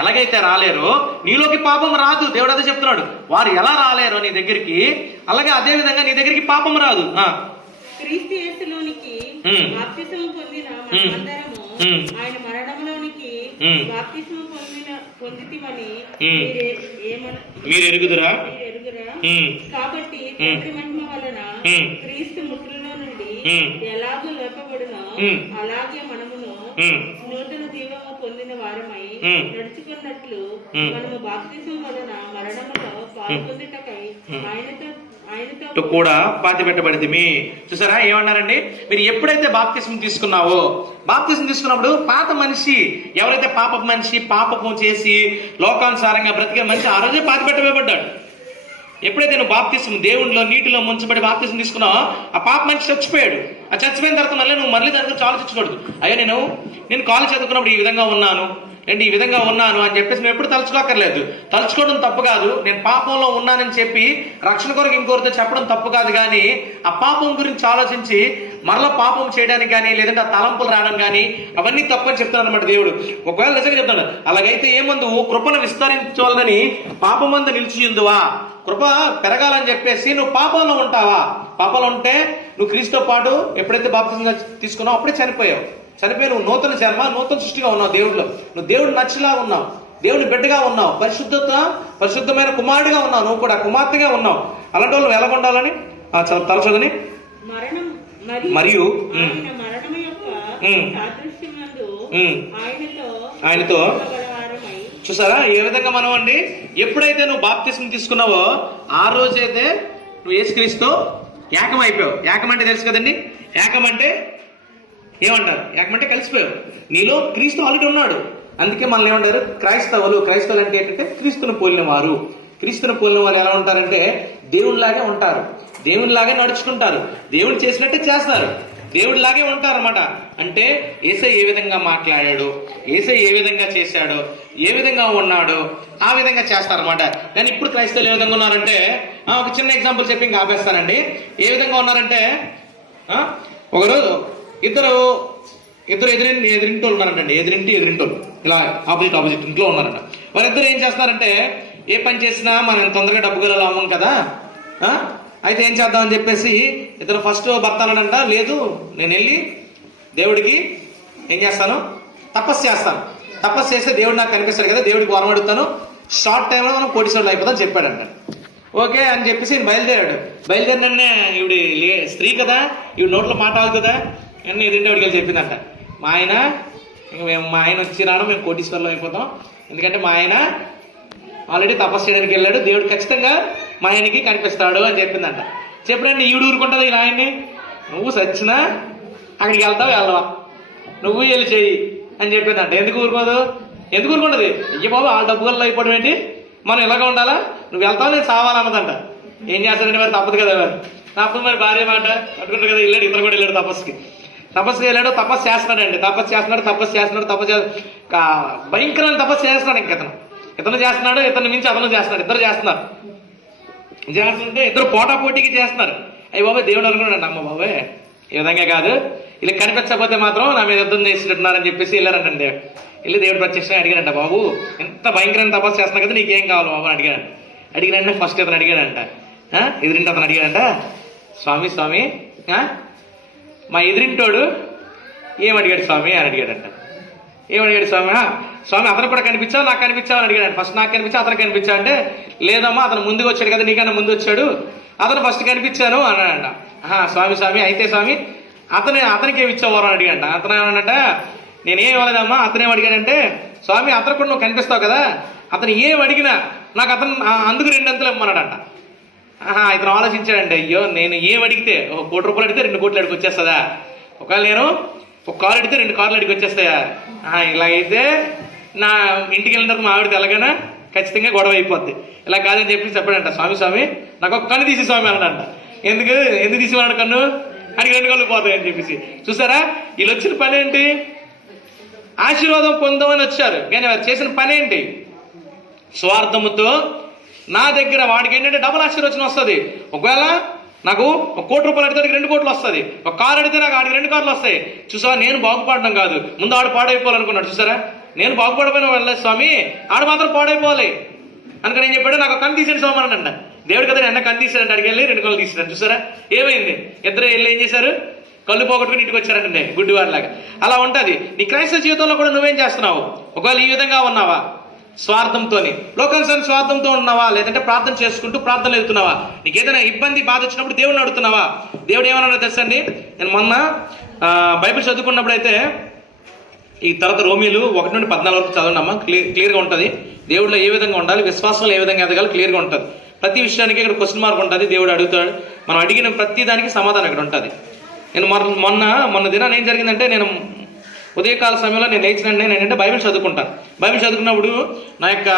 ఎలాగైతే రాలేరో నీలోకి పాపం రాదు. దేవుడు అదే చెప్తున్నాడు. వారు ఎలా రాలేరో నీ దగ్గరికి, అలాగే అదే విధంగా నీ దగ్గరికి పాపం రాదు. క్రీస్తు యేసులోనికి బాప్తిసము పొందిన మనమందరము ఆయన మరణంలోనికి బాప్తిసము పొందితిమని మీరు ఎరుగుదురా. కాబట్టి తండ్రి మహిమ వలన క్రీస్తు ముట్టులో నుండి ఎలాగో లేపబడునో అలాగే మనమును నూతన జీవము పొందిన వారమై నడుచుకున్నట్లు మనము బాప్తిసం వలన మరణములో పాల్పొందుటకై ఆయనతో కూడా పాతి పెట్టబడింది. చూసారా ఏమన్నారండి? మీరు ఎప్పుడైతే బాప్తిసం తీసుకున్నావో, బాప్తిసం తీసుకున్నప్పుడు పాత మనిషి, ఎవరైతే పాపపు మనిషి, పాపం చేసి లోకానుసారంగా బ్రతికే మనిషి ఆ రోజే పాతి పెట్టబడ్డాడు. ఎప్పుడైతే నువ్వు బాప్తిసం దేవుడిలో నీటిలో ముంచబడి బాప్తిసం తీసుకున్నావో, ఆ పాప మనిషి చచ్చిపోయాడు. ఆ చచ్చిపోయిన తర్వాత నువ్వు మళ్ళీ దాని గురించి ఆలోచించకూడదు. అయ్యో నేను కాలేజ్ చదువుకున్నప్పుడు ఈ విధంగా ఉన్నాను, ఏంటి ఈ విధంగా ఉన్నాను అని చెప్పేసి నువ్వు ఎప్పుడు తలుచుకోక్కర్లేదు. తలుచుకోవడం తప్పు కాదు. నేను పాపంలో ఉన్నానని చెప్పి రక్షణ కొరకు ఇంకోరితో చెప్పడం తప్పు కాదు. కానీ ఆ పాపం గురించి ఆలోచించి మరలా పాపం చేయడానికి కానీ, లేదంటే ఆ తలంపులు రావడం కానీ, అవన్నీ తప్పని చెప్తాను అనమాట దేవుడు. ఒకవేళ నిజంగా చెప్తాడు, అలాగైతే ఏమందు కృపను విస్తరించాలని పాపమందు నిలిచియుందువా, కృప పెరగాలని చెప్పేసి నువ్వు పాపంలో ఉంటావా? పాపంలో ఉంటే నువ్వు క్రీస్తుతో పాటు ఎప్పుడైతే బాప్తిసం తీసుకున్నావు అప్పుడే చనిపోయావు. చనిపోయి నువ్వు నూతన జన్మ, నూతన సృష్టిగా ఉన్నావు దేవుడిలో. నువ్వు దేవుడు నచ్చిలా ఉన్నావు, దేవుని బిడ్డగా ఉన్నావు, పరిశుద్ధమైన కుమారుడిగా ఉన్నావు, నువ్వు కూడా కుమార్తెగా ఉన్నావు. అలాంటి వాళ్ళు ఎలా ఉండాలని తలచదని మరియు ఆయనతో చూసారా ఏ విధంగా మనం అండి, ఎప్పుడైతే నువ్వు బాప్తిసం తీసుకున్నావో ఆ రోజైతే నువ్వు యేసుక్రీస్తు ఏకం అయిపోయావు. ఏకం అంటే తెలుసు కదండి. ఏకం అంటే ఏమంటారు? ఏకమంటే కలిసిపోయావు. నీలో క్రీస్తు ఆల్రెడీ ఉన్నాడు. అందుకే మనల్ని ఏమంటారు? క్రైస్తవులు. క్రైస్తవులు అంటే ఏంటంటే క్రీస్తును పోలిన వారు. క్రీస్తును పోలిన వారు ఎలా ఉంటారంటే దేవుడిలాగే ఉంటారు, దేవుడిలాగే నడుచుకుంటారు, దేవుడు చేసినట్టే చేస్తారు, దేవుడిలాగే ఉంటారు అన్నమాట. అంటే యేసయ్య ఏ విధంగా మాట్లాడాడు, యేసయ్య ఏ విధంగా చేశాడో, ఏ విధంగా ఉన్నాడో ఆ విధంగా చేస్తారన్నమాట. కానీ ఇప్పుడు క్రైస్తవులు ఏ విధంగా ఉన్నారంటే, ఒక చిన్న ఎగ్జాంపుల్ చెప్పి ఇంకా ఆపేస్తానండి. ఏ విధంగా ఉన్నారంటే, ఒకరోజు ఇద్దరు ఎదిరింటోళ్ళు ఉన్నారంటండి. ఎదిరింటోళ్ళు ఇలా ఆపోజిట్ ఇంట్లో ఉన్నారంట. వారిద్దరు ఏం చేస్తున్నారంటే, ఏ పని చేసినా మనం తొందరగా డబ్బు గల అవ్వం కదా, అయితే ఏం చేద్దామని చెప్పేసి ఇతను ఫస్ట్ భర్త అన్నాడంట, లేదు నేను వెళ్ళి దేవుడికి ఏం చేస్తాను, తపస్సు చేస్తాను. తపస్సు చేస్తే దేవుడు నాకు కనిపిస్తాడు కదా, దేవుడికి వరం అడుగుతాను, షార్ట్ టైంలో మనం కోటీశ్వరులు అయిపోతాం చెప్పాడంట. ఓకే అని చెప్పేసి బయలుదేరాడు. బయలుదేరిన ఈవిడ స్త్రీ కదా, ఈవిడ నోట్లో మాట అవుతుందా అని ఎదురింటి వెళ్ళి చెప్పిందంట. మా ఆయన వచ్చి రాను మేము కోటీశ్వరులు అయిపోతాం, ఎందుకంటే మా ఆయన ఆల్రెడీ తపస్సు చేయడానికి వెళ్ళాడు, దేవుడు ఖచ్చితంగా మా ఆయనకి కనిపిస్తాడు అని చెప్పిందంట. చెప్పినండి ఈవిడ ఊరుకుంటుంది ఇలా ఆయన్ని, నువ్వు సచ్చినా అక్కడికి వెళ్తావు వెళ్ళవా, నువ్వు వెళ్ళి చెయ్యి అని చెప్పిందంట. ఎందుకు ఊరుకోదు? ఎందుకు ఊరుకుంటుంది? అయ్య బాబు ఆ డబ్బు గల్ల అయిపోవడం ఏంటి, మనం ఇలాగ ఉండాలా, నువ్వు వెళ్తావు నేను చావాలన్నదంట. ఏం చేస్తాడంటే మరి తప్పదు కదా, తప్పదు మరి భార్య మాట పట్టుకుంటారు కదా. వెళ్ళాడు, ఇతను కూడా వెళ్ళాడు తపస్సుకి వెళ్ళాడు, తపస్సు చేస్తున్నాడండి. తపస్సు చేస్తున్నాడు భయంకరమైన తపస్సు చేస్తున్నాడు. ఇంక ఇతను చేస్తున్నాడు, ఇతను మించి అతను చేస్తున్నాడు, ఇద్దరు చేస్తుంటే ఇద్దరు పోటాపోటీకి చేస్తున్నారు. అయ్యి బాబాయ్ దేవుడు అనుకున్నాడు, అమ్మ బాబాయ్ ఈ విధంగా కాదు, ఇలా కనిపించకపోతే మాత్రం నా మీద యుద్ధం చేసినట్టున్నారని చెప్పేసి వెళ్ళారంటండి. వెళ్ళి దేవుడు ప్రత్యక్షంగా అడిగాడంట, బాబు ఎంత భయంకరమైన తపస్సు చేస్తున్నా కదా, నీకేం కావాలి బాబు అని అడిగాడంటే ఫస్ట్ ఇతను అడిగాడంట, ఎదురింటి అతను అడిగాడంట, స్వామి మా ఎదురింటోడు ఏమడిగాడు స్వామి అని అడిగాడంట. ఏమడిగాడు స్వామి అతను కూడా కనిపించావు, నాకు కనిపించావు అని అడిగాడు. ఫస్ట్ నాకు కనిపించా, అతను కనిపించా అంటే, లేదమ్మా అతను ముందుకు వచ్చాడు కదా, నీకన్నా ముందు వచ్చాడు, అతను ఫస్ట్ కనిపించాను అన్నాడంట. స్వామి స్వామి అయితే స్వామి అతనికి ఏమి ఇచ్చావు వరం అడిగాడంట. అతను ఏమన్నాడంట, నేనేం ఇవ్వలేదమ్మా. అతను ఏం అడిగాడంటే, స్వామి అతను కూడా నువ్వు కనిపిస్తావు కదా, అతను ఏం అడిగినా నాకు అతను అందుకు 2 అంతలు ఇమ్మన్నాడంట. ఇతను ఆలోచించాడండి, అయ్యో నేను ఏం అడిగితే 1 కోటి రూపాయలు అడిగితే 2 కోట్లు అడిగి వచ్చేస్తుందా, ఒకవేళ నేను 1 కారు అడిగితే 2 కార్లు అడిగి వచ్చేస్తాయా, ఇలాగైతే నా ఇంటికి వెళ్ళిన తర్వాత మా ఆవిడ తెలగానే ఖచ్చితంగా గొడవ అయిపోద్ది, ఇలా కాదని చెప్పి చెప్పాడంట. స్వామి స్వామి నాకు ఒక కన్ను తీసి స్వామి అన్నాడంట. ఎందుకు తీసివాడు కన్ను, అడిగి 2 కళ్ళు పోతాయని చెప్పేసి. చూసారా వీళ్ళు వచ్చిన పని ఏంటి, ఆశీర్వాదం పొందామని వచ్చారు, కానీ వారు చేసిన పని ఏంటి, స్వార్థముతో నా దగ్గర వాడికి ఏంటంటే డబుల్ ఆశీర్వచనం వస్తుంది. ఒకవేళ నాకు 1 కోటి రూపాయలు అడిగితే 2 కోట్లు వస్తుంది, 1 కారు అడిగితే నాకు ఆడికి 2 కార్లు వస్తాయి. చూసావా నేను బాగుపడడం కాదు, ముందు ఆడు పాడైపోవాలనుకున్నాడు. చూసారా నేను బాగుపడిపోయిన వెళ్ళలేదు స్వామి, ఆడు మాత్రం పాడైపోవాలి అనుకుని ఏం చెప్పాడు, నాకు కన్ను తీసాడు స్వామి అనంట. దేవుడు కదా ఎన్న కన్ను తీసాడంటే అడిగి వెళ్ళి 2 కళ్ళు తీసాడు. చూసారా ఏమైంది, ఇద్దరు వెళ్ళి ఏం చేశారు, కళ్ళు పోగొట్టుకుని ఇంటికి వచ్చారంటే గుడ్డివారిలాగా. అలా ఉంటుంది నీ క్రైస్తవ జీవితంలో కూడా. నువ్వేం చేస్తున్నావు, ఒకవేళ ఈ విధంగా ఉన్నావా, స్వార్థంతో లోకానుసారం స్వార్థంతో ఉన్నావా, లేదంటే ప్రార్థన చేసుకుంటూ ప్రార్థనలు వెళ్తున్నావా, నీకు ఏదైనా ఇబ్బంది బాధ వచ్చినప్పుడు దేవుడిని అడుగుతున్నావా. దేవుడు ఏమన్నాడో తెలుసండి, నేను మొన్న బైబిల్ చదువుకున్నప్పుడు అయితే ఈ తర్వాత రోమీలు 1 నుండి 14 వరకు చదవండమ్మా, క్లియర్గా ఉంటుంది. దేవుడిలో ఏ విధంగా ఉండాలి, విశ్వాసంలో ఏ విధంగా ఎదగాలి క్లియర్గా ఉంటుంది. ప్రతి విషయానికి ఇక్కడ క్వశ్చన్ మార్క్ ఉంటుంది. దేవుడు అడుగుతాడు, మనం అడిగిన ప్రతి దానికి సమాధానం ఇక్కడ ఉంటుంది. నేను మొన్న దినాన్ని ఏం జరిగిందంటే, నేను ఉదయకాల సమయంలో నేను లేచినండి, నేను ఏంటంటే బైబిల్ చదువుకుంటాను. బైబిల్ చదువుకున్నప్పుడు నా యొక్క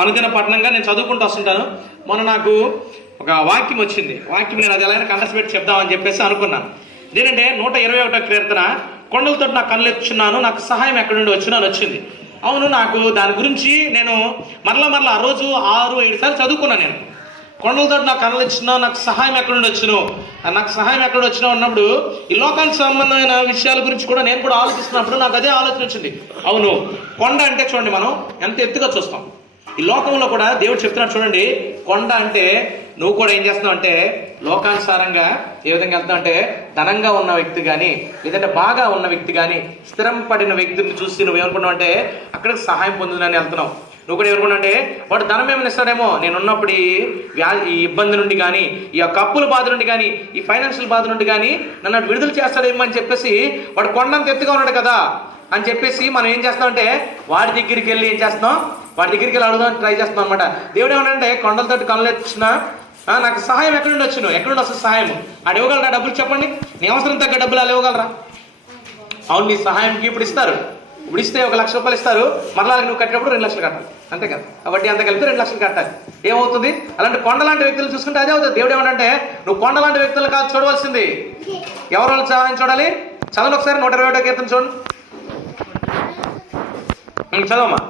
అనుదిన పఠనంగా నేను చదువుకుంటూ వస్తుంటాను. మొన్న నాకు ఒక వాక్యం వచ్చింది. వాక్యం నేను అది ఎలా కంటెస్ట్ పెట్టి చెప్దామని చెప్పేసి అనుకున్నాను. ఏంటంటే 121వ కీర్తన, కొండలతో నాకు కళ్ళెచ్చున్నాను, నాకు సహాయం ఎక్కడి నుండి వచ్చినాను వచ్చింది. అవును, నాకు దాని గురించి నేను మరలా ఆ రోజు 6-7 సార్లు చదువుకున్నాను. నేను కొండలతో నాకు కళ్ళు ఇచ్చినా నాకు సహాయం ఎక్కడి నుండి వచ్చినో, నాకు సహాయం ఎక్కడ వచ్చినా ఉన్నప్పుడు ఈ లోకానికి సంబంధమైన విషయాల గురించి కూడా నేను కూడా ఆలోచిస్తున్నప్పుడు నాకు అదే ఆలోచన వచ్చింది. అవును, కొండ అంటే చూడండి మనం ఎంత ఎత్తుగా చూస్తాం. ఈ లోకంలో కూడా దేవుడు చెప్తున్నాడు చూడండి, కొండ అంటే నువ్వు కూడా ఏం చేస్తున్నావు అంటే లోకానుసారంగా ఏ విధంగా వెళ్తున్నావు అంటే, ధనంగా ఉన్న వ్యక్తి కానీ లేదంటే బాగా ఉన్న వ్యక్తి కానీ స్థిరం పడిన వ్యక్తిని చూసి నువ్వు ఏమనుకున్నావు అంటే అక్కడికి సహాయం పొందుదని వెళ్తున్నావు. నువ్వు కూడా ఏమనుకున్నావు అంటే వాడు ధనం ఏమైనా ఇస్తాడేమో, నేనున్నప్పుడు ఈ ఇబ్బంది నుండి కానీ, ఈ యొక్క అప్పుల బాధ నుండి కానీ, ఈ ఫైనాన్షియల్ బాధ నుండి కానీ నన్ను విడుదల చేస్తాడేమో అని చెప్పేసి, వాడు కొండంత ఎత్తుగా ఉన్నాడు కదా అని చెప్పేసి మనం ఏం చేస్తామంటే వాడి దగ్గరికి వెళ్ళి ఏం చేస్తున్నాం, వాడి దగ్గరికి వెళ్ళి అడుగుదాం ట్రై చేస్తున్నాం అనమాట. దేవుడు ఏమనంటే కొండలతోటి కళ్ళు ఎత్తున్నా నాకు సహాయం ఎక్కడి నుండి వచ్చును, ఎక్కడి నుండి వస్తుంది సహాయం, ఆడు ఇవ్వగలరా డబ్బులు చెప్పండి, నీ అవసరం తగ్గ డబ్బులు అలా ఇవ్వగలరా. అవును, నీ సహాయంకి ఇప్పుడు ఇస్తారు, ఇప్పుడు ఇస్తే 1 లక్ష రూపాయలు ఇస్తారు, మరలా నువ్వు కట్టినప్పుడు 2 లక్షలు కట్టాలి, అంతే కదా, వడ్డీ అంతా కలిపి 2 లక్షలు కట్టాలి. ఏమవుతుంది, అలాంటి కొండ లాంటి వ్యక్తులు చూసుకుంటే అదే అవుతుంది. దేవుడు ఏమంటే నువ్వు కొండ లాంటి వ్యక్తులు కాదు చూడవలసింది, ఎవరి వాళ్ళ సహాయం చూడాలి. చదవండి ఒకసారి 121వ కీర్తన చూడండి, చదవమ్మా.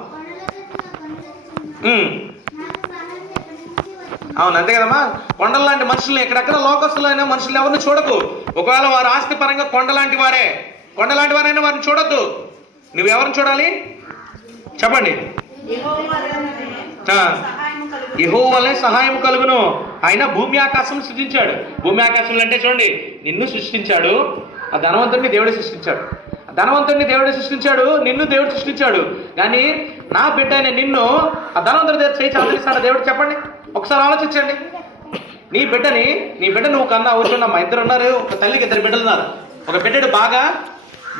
అవును, అంతే కదమ్మా. కొండల లాంటి మనుషుల్ని ఎక్కడెక్కడ లోకస్తులైన మనుషులు ఎవరిని చూడకు. ఒకవేళ వారు ఆస్తి పరంగా కొండ లాంటి వారైనా వారిని చూడొద్దు. నువ్వు ఎవరిని చూడాలి చెప్పండి. యెహోవానే సహాయం కలుగును, ఆయన భూమి ఆకాశం సృష్టించాడు. భూమి ఆకాశంలో అంటే చూడండి, నిన్ను సృష్టించాడు, ఆ ధనవంతుడిని దేవుడే సృష్టించాడు. ధనవంతుడిని దేవుడే సృష్టించాడు, నిన్ను దేవుడు సృష్టించాడు. కానీ నా బిడ్డ అయిన నిన్ను ఆ ధనవంతుడి దగ్గర చేయి ఆదరిస్తాడు దేవుడు. చెప్పండి ఒకసారి ఆలోచించండి. నీ బిడ్డ నువ్వు కన్నా ఊరుకున్నామ్మా, 2 ఉన్నారు, ఒక తల్లికి 2 బిడ్డలు ఉన్నారు. ఒక బిడ్డడు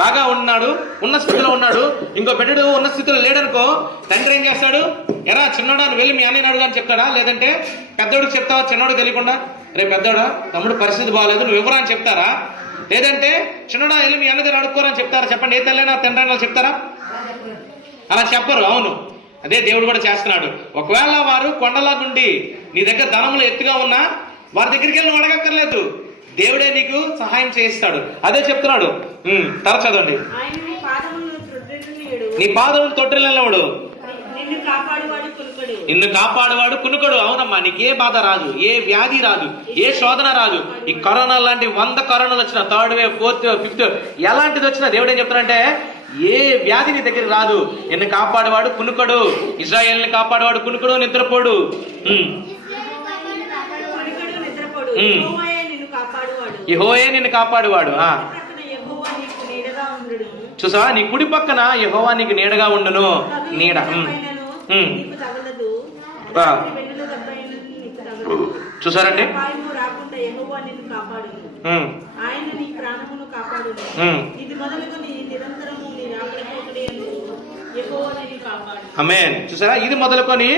బాగా ఉన్నాడు, ఉన్న స్థితిలో ఉన్నాడు, ఇంకో బిడ్డడు ఉన్న స్థితిలో లేడనుకో, తండ్రి ఏం చేస్తాడు, ఎరా చిన్నోడా నువ్వు వెళ్ళి మీ అన్నయ్యని అడుగు అని చెప్తాడా, లేదంటే పెద్దోడికి చెప్తావా చిన్నోడు తెలియకుండా, రే పెద్దోడా తమ్ముడు పరిస్థితి బాగాలేదు నువ్వు ఎవరా అని చెప్తారా, లేదంటే చిన్నోడా వెళ్ళి మీ అన్న దగ్గర అడుక్కోరని చెప్తారా. చెప్పండి, ఏ తల్లైనా తండ్రి అని చెప్తారా, అలా చెప్పరు. అవును, అదే దేవుడు కూడా చేస్తున్నాడు. ఒకవేళ వారు కొండలా నుండి నీ దగ్గర ధనములు ఎత్తుగా ఉన్నా వారి దగ్గరికి వెళ్ళి నువ్వు అడగక్కర్లేదు, దేవుడే నీకు సహాయం చేయిస్తాడు. అదే చెప్తున్నాడు. తర్వాత చదవండి, నీ పాదములు తొట్టిల్లనివాడు, నిన్ను కాపాడువాడు కునుకడు. అవునమ్మా, నీకు ఏ బాధ రాదు, ఏ వ్యాధి రాదు, ఏ శోధన రాదు. ఈ కరోనా లాంటి 100 కరోనాలు వచ్చినా, 3rd wave 4th wave 5th wave ఎలాంటిది వచ్చినా దేవుడు ఏం చెప్తాడంటే ఏ వ్యాధి నీ దగ్గరికి రాదు. నిన్ను కాపాడువాడు కునుకడు, ఇజ్రాయేల్ని కాపాడువాడు కునుకడు నిద్రపోడు. యెహోవా నిన్ను కాపాడువాడు. చూసావా, నీ కుడి పక్కన యెహోవా నీకు నీడగా ఉండును. నీడ చూసారండి. అపాయము రాకుండా యెహోవా నిన్ను కాపాడును, ఉమ్, ఆయన నీ ప్రాణమును కాపాడును. ఉమ్. ఇది మొదలుకొని నిరంతరము నీ రాకపోకడే యెహోవా నిన్ను కాపాడు. ఆమేన్. చూసారా, ఇది మొదలుకొని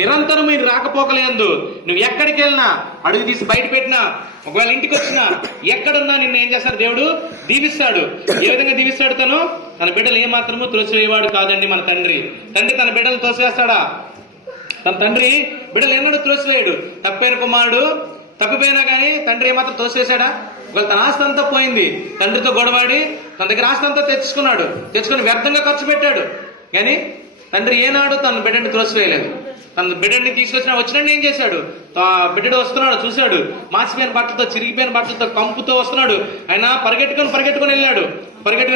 నిరంతరం మీరు రాకపోకలేదు. నువ్వు ఎక్కడికి వెళ్ళినా, అడుగు తీసి బయట పెట్టినా, ఒకవేళ ఇంటికి వచ్చినా, ఎక్కడున్నా నిన్ను ఏం చేస్తాడు దేవుడు? దీవిస్తాడు. ఏ విధంగా దీవిస్తాడు? తన బిడ్డలు ఏమాత్రము త్రోసివేయవాడు కాదండి మన తండ్రి. తండ్రి తన బిడ్డలు తోసివేస్తాడా? తన తండ్రి బిడ్డలు ఎన్నడూ త్రోసివేయడు. తప్పైన కుమారుడు తప్పిపోయినా కానీ తండ్రి ఏమాత్రం తోసివేశాడా? ఒకవేళ తన ఆస్తి అంతా పోయింది, తండ్రితో గొడవాడి తన దగ్గర ఆస్తి అంతా తెచ్చుకొని వ్యర్థంగా ఖర్చు పెట్టాడు, కానీ తండ్రి ఏనాడు తన బిడ్డని త్రోసివేయలేదు. తన బిడ్డని వచ్చినట్టు ఏం చేశాడు? బిడ్డడు వస్తున్నాడు, చూశాడు, మాసిపోయిన బట్టలతో, చిరిగిపోయిన బట్టలతో, కంపుతో వస్తున్నాడు. ఆయన పరిగెట్టుకుని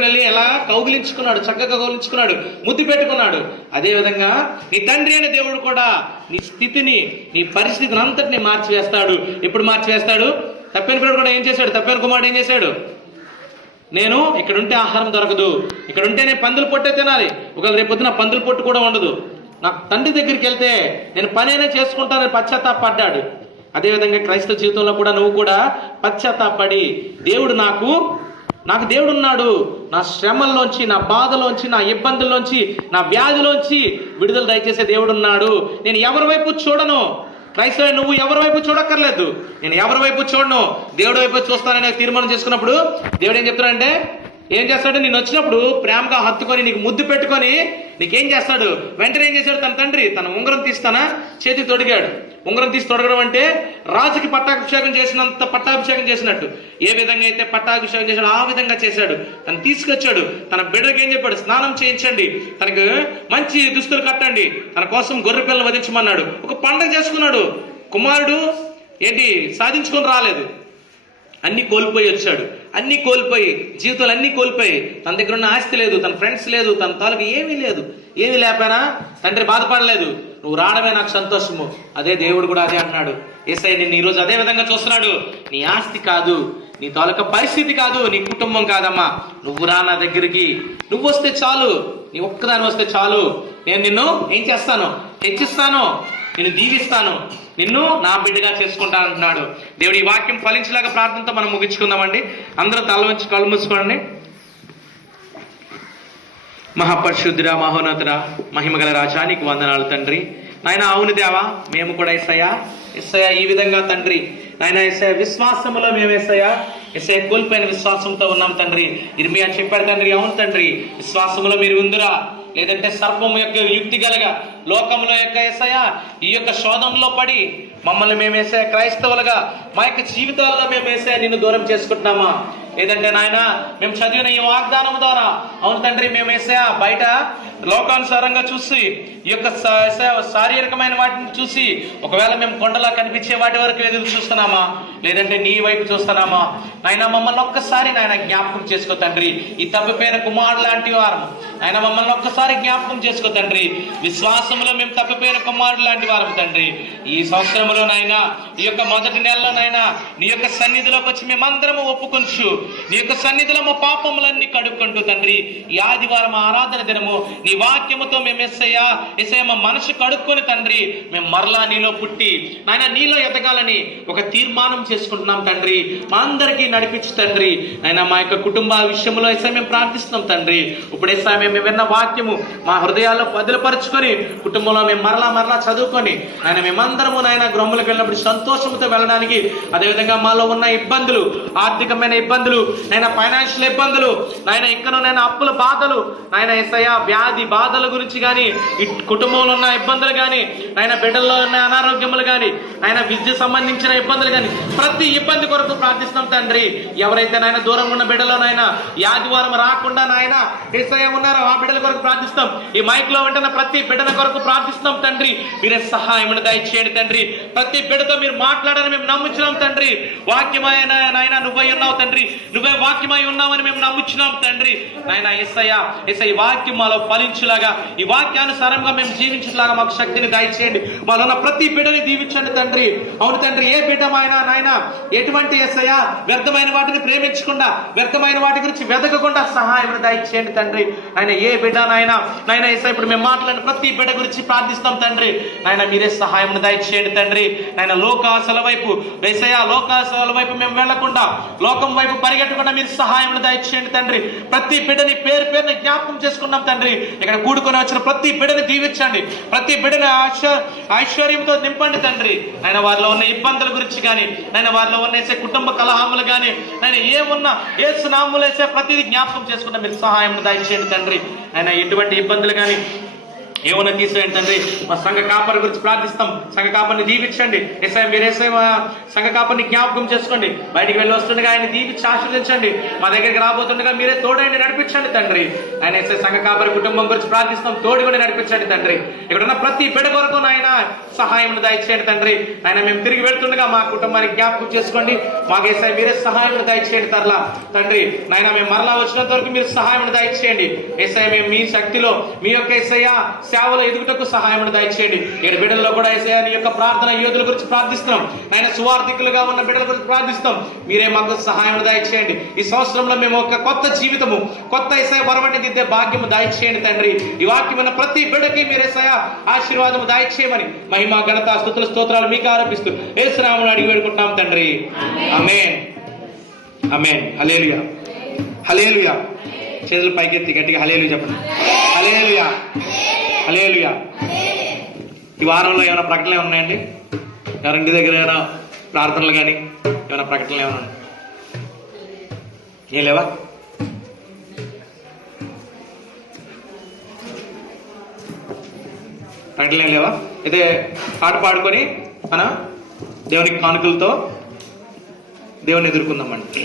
వెళ్ళి ఎలా కౌగిలించుకున్నాడు, చక్కగా కౌగిలించుకున్నాడు, ముద్దు పెట్టుకున్నాడు. అదే విధంగా నీ తండ్రి అనే దేవుడు కూడా నీ స్థితిని, నీ పరిస్థితిని అంతటిని మార్చివేస్తాడు. ఎప్పుడు మార్చివేస్తాడు? తప్పైన పిల్లడు కూడా ఏం చేశాడు? తప్పైన కుమారుడు ఏం చేశాడు? నేను ఇక్కడ ఉంటే ఆహారం దొరకదు, ఇక్కడ ఉంటే నేను పందులు పొట్టే తినాలి, ఒకవేళ రేపు పొద్దున పందులు పొట్టు కూడా ఉండదు, నాకు తండ్రి దగ్గరికి వెళ్తే నేను పనైనా చేసుకుంటానని పశ్చాత్తాపడ్డాడు. అదేవిధంగా క్రైస్తవ జీవితంలో కూడా నువ్వు కూడా పశ్చాత్తాపడి, దేవుడు నాకు దేవుడు ఉన్నాడు, నా శ్రమల్లోంచి, నా బాధలోంచి, నా ఇబ్బందుల్లోంచి, నా వ్యాధిలోంచి విడుదల దయచేసే దేవుడు ఉన్నాడు. నేను ఎవరి వైపు చూడను. క్రైస్తవ నువ్వు ఎవరి వైపు చూడక్కర్లేదు. నేను ఎవరి వైపు చూడను, దేవుడి వైపు చూస్తానని తీర్మానం చేసుకున్నప్పుడు దేవుడు ఏం చెప్తాడంటే, ఏం చేస్తాడు? నేను వచ్చినప్పుడు ప్రేమగా హత్తుకొని నీకు ముద్దు పెట్టుకొని నీకేం చేస్తాడు? వెంటనే ఏం చేశాడు? తన తండ్రి తన ఉంగరం తీస్తానా చేతి తొడిగాడు. ఉంగరం తీసి తొడగడం అంటే రాజుకి పట్టాభిషేకం చేసినట్టు. ఏ విధంగా అయితే పట్టాభిషేకం చేశాడు ఆ విధంగా చేశాడు. తను తీసుకొచ్చాడు. తన బిడ్డకి ఏం చెప్పాడు? స్నానం చేయించండి, తనకు మంచి దుస్తులు కట్టండి, తన కోసం గొర్రె పిల్లలు వధించమన్నాడు. ఒక పండుగ చేసుకున్నాడు. కుమారుడు ఏంటి సాధించుకొని రాలేదు, అన్ని కోల్పోయి వచ్చాడు. అన్ని కోల్పోయి, జీవితాలు అన్ని కోల్పోయి, తన దగ్గర ఉన్న ఆస్తి లేదు, తన ఫ్రెండ్స్ లేదు, తన తాలూకు ఏమీ లేదు. ఏమీ లేకపోయినా తండ్రి బాధపడలేదు. నువ్వు రావడమే నాకు సంతోషము. అదే దేవుడు కూడా అదే అన్నాడు. యేసయ్య నిన్ను ఈరోజు అదే విధంగా చూస్తున్నాడు. నీ ఆస్తి కాదు, నీ తాలూకా పరిస్థితి కాదు, నీ కుటుంబం కాదమ్మా, నువ్వు రా నా దగ్గరికి. నువ్వు వస్తే చాలు, నీ ఒక్కదాని వస్తే చాలు, నేను నిన్ను ఏం చేస్తాను? హెచ్చిస్తాను, నిన్ను దీవిస్తాను, నిన్ను నా బిడ్డగా చేసుకుంటా అంటున్నాడు దేవుడు. ఈ వాక్యం ఫలించలాగా ప్రార్థనతో మనం ముగించుకుందామండి. అందరూ తల వంచి కళ్ళు మూసుకోండి. మహాపరిశుద్ధుడా, మహోన్నతుడా, మహిమగల రాజానికి వందనాలు తండ్రి. నాయన అవును దేవా, మేము కూడా యేసయ్య ఈ విధంగా తండ్రి, నాయన యేసయ్య విశ్వాసములో మేము యేసయ్య కోల్పోయిన విశ్వాసంతో ఉన్నాం తండ్రి. ఇర్మియా చెప్పారు తండ్రి, అవును తండ్రి, విశ్వాసములో మీరు ఉందిరా, లేదంటే సర్పం యొక్క యుక్తి గలగా లోకంలో యొక్క యేసయ్య ఈ యొక్క శోధంలో పడి మమ్మల్ని మేము యేసయ్య క్రైస్తవులుగా మా యొక్క జీవితాల్లో మేము యేసయ్య నిన్ను దూరం చేసుకుంటున్నామా? లేదంటే నాయన మేము చదివిన ఈ వాగ్దానం ద్వారా అవును తండ్రి, మేము యేసయ్య బయట లోకానుసారంగా చూసి ఈ యొక్క శారీరకమైన వాటిని చూసి ఒకవేళ మేము కొండలా కనిపించే వాటి వరకు ఎదురు చూస్తున్నామా? లేదంటే నీ వైపు చూస్తున్నామా? నాయన మమ్మల్ని ఒక్కసారి నాయన జ్ఞాపకం చేసుకో తండ్రి. ఈ తప్పిపోయిన కుమారుడు లాంటి వారు ఆయన మమ్మల్ని ఒక్కసారి జ్ఞాపకం చేసుకో తండ్రి. విశ్వాసంలో మేము తప్పిపోయిన కుమారుడు లాంటి వారు తండ్రి. ఈ సంవత్సరంలో నాయన ఈ యొక్క మొదటి నెలలో నాయన నీ యొక్క సన్నిధిలోకి వచ్చి మేమందరము ఒప్పుకొంచు, నీ యొక్క సన్నిధిలో మా పాపములన్నీ కడుక్కుంటూ తండ్రి, ఈ ఆదివారం ఆరాధన దినము నీ వాక్యముతో మేము యేసయ్య మా మనసు కడుక్కొని తండ్రి, మేము మరలా నీలో పుట్టి నాయన నీలో ఎదగాలని ఒక తీర్మానం చేసుకుంటున్నాం తండ్రి. మా అందరికీ నడిపించు తండ్రి. నాయన మా యొక్క కుటుంబ విషయంలో యేసయ్య మేము ప్రార్థిస్తున్నాం తండ్రి. ఇప్పుడు యేసయ్య మేము విన్న వాక్యము మా హృదయాల్లో బదులుపరుచుకొని కుటుంబంలో మేము మరలా చదువుకొని ఆయన మేమందరము నాయన గృహములకు వెళ్ళినప్పుడు సంతోషంతో వెళ్ళడానికి, అదేవిధంగా మాలో ఉన్న ఇబ్బందులు, ఆర్థికమైన ఇబ్బందులు, నాయన ఫైనాన్షియల్ ఇబ్బందులు, నాయన ఇంకనూ నాయన అప్పుల బాధలు, నాయన యేసయ్య వ్యాధి బాధల గురించి కానీ, ఈ కుటుంబంలో ఉన్న ఇబ్బందులు కానీ, నాయన బిడ్డల్లో ఉన్న అనారోగ్యములు కానీ, ఆయన విద్య సంబంధించిన ఇబ్బందులు కానీ, ప్రతి ఇబ్బంది కొరకు ప్రార్థిస్తున్నాం తండ్రి. ఎవరైతే నాయన దూరంగా ఉన్న బిడ్డలో నాయన ఈ ఆదివారం రాకుండా నాయన యేసయ్య ఉన్నారో ఆ బిడ్డల కొరకు ప్రార్థిస్తాం. ఈ మైక్ లో ఉంటున్న ప్రతి బిడ్డల కొరకు ప్రార్థిస్తున్నాం తండ్రి. మీరే సహాయమును దయచేయండి తండ్రి. ప్రతి బిడ్డతో మీరు మాట్లాడని మేము నమ్ముచున్నాం తండ్రి. వాక్యమైన నాయన నువ్వై ఉన్నావు తండ్రి, నువ్వే వాక్యమై ఉన్నావని మేము నమ్ముచున్నాం తండ్రి. నాయన యేసయ్య వాక్యం మాలో ఫలించులాగా, ఈ వాక్యానుసారంగా మేము జీవించేలాగా మాకు శక్తిని దయచేయండి. మాలో ఉన్న ప్రతి బిడ్డని దీవించండి తండ్రి. అవును తండ్రి, ఏ బిడ్డమైనా నాయన ఎటువంటి యేసయ్య వ్యర్థమైన వాటిని ప్రేమించకుండా, వ్యర్థమైన వాటి గురించి వెతకకుండా సహాయం దయచేయండి తండ్రి. ఆయన ఏ బిడ్డ నాయన ఏసయ్య ఇప్పుడు మేము మాట్లాడిన ప్రతి బిడ్డ గురించి ప్రార్థిస్తాం తండ్రి. ఆయన మీరే సహాయం దయచేయండి తండ్రి. ఆయన లోకాశల వైపు ఏసయ్య, లోకాశల వైపు మేము వెళ్లకుండా, లోకం వైపు పరిగెట్టకుండా మీరు సహాయం దయచేయండి తండ్రి. ప్రతి బిడ్డని పేరు పేరుని జ్ఞాపకం చేసుకున్నాం తండ్రి. ఇక్కడ కూడుకొని వచ్చిన ప్రతి బిడ్డని దీవించండి, ప్రతి బిడ్డని ఐశ్వర్యంతో నింపండి తండ్రి. ఆయన వారిలో ఉన్న ఇబ్బందుల గురించి కానీ, ఆయన వారిలో ఉన్న వేసే కుటుంబ కలహాములు కానీ, ఆయన ఏమున్నా ఏసు నామములు వేసే ప్రతిదీ జ్ఞాపకం చేసుకున్న మీరు సహాయం దయచేయండి తండ్రి. ఆయన ఎటువంటి ఇబ్బందులు కానీ ఏమన్నా తీసేయండి తండ్రి. మా సంఘ కాపరి గురించి ప్రార్థిస్తాం. సంఘ కాపరిని దీవించండి ఏసయ్య. మీరు ఏసయ్య సంఘ కాపరిని జ్ఞాపకం చేసుకోండి. బయటికి వెళ్ళి వస్తుండగా ఆయన దీవించి ఆశీర్వదించండి. మా దగ్గరికి రాబోతుండగా మీరే తోడండి, నడిపించండి తండ్రి. ఆయన ఏసయ్య సంఘ కాపరి కుటుంబం గురించి ప్రార్థిస్తాం. తోడుకొని నడిపించండి తండ్రి. ఇక్కడ ఉన్న ప్రతి బిడ్డ కొరకు నాయన సహాయం దయచేయండి తండ్రి. ఆయన మేము తిరిగి వెళ్తుండగా మా కుటుంబాన్ని జ్ఞాపకం చేసుకోండి. మాకు ఏసయ్య మీరే సహాయం దయచేయండి తర్లా తండ్రి. నాయన మేము మరలా వచ్చినంత వరకు మీరు సహాయం దయచేయండి ఏసయ్య. మేము మీ శక్తిలో మీ యొక్క ఏసయ్య సేవలో ఎదుగుటకు సహాయం దయచేయండి. ఇక్కడ బిడ్డల్లో కూడా ఏసయ్య నీ యొక్క ప్రార్థన యోధుల గురించి ప్రార్థిస్తున్నాం. ఆయన సువార్థికులుగా ఉన్న బిడ్డల గురించి ప్రార్థిస్తాం. మీరే మాకు సహాయం దయచేయండి. ఈ సంవత్సరంలో మేము ఒక కొత్త జీవితము, కొత్త ఏసయ్య వరవని దిద్దే భాగ్యము దయచేయండి తండ్రి. ఈ వాక్యమైన ప్రతి బిడ్డకి మీరు ఏసయ్య ఆశీర్వాదము దయచేయమని మహిమ ఘనత స్తుతుల స్తోత్రాలు మీకు ఆరోపిస్తూ యేసు నామమున అడిగి వేడుకుంటున్నాం తండ్రి. ఆమేన్, ఆమేన్. హల్లెలూయా, హల్లెలూయా. చేతులు పైకెత్తి గట్టిగా హల్లెలూయా చెప్పండి. హల్లెలూయా, హల్లెలూయా. ఈ వారంలో ఏమైనా ప్రకటనలు ఉన్నాయండి? ఎవరింటి దగ్గర ఏమైనా ప్రార్థనలు కానీ ఏమైనా ప్రకటనలు ఏమైనా ఏం లేవా? ప్రకటనలు ఏం లేవా? అయితే పాట పాడుకొని మన దేవునికి కానుకలతో దేవుని ఎదుర్కొందామండి.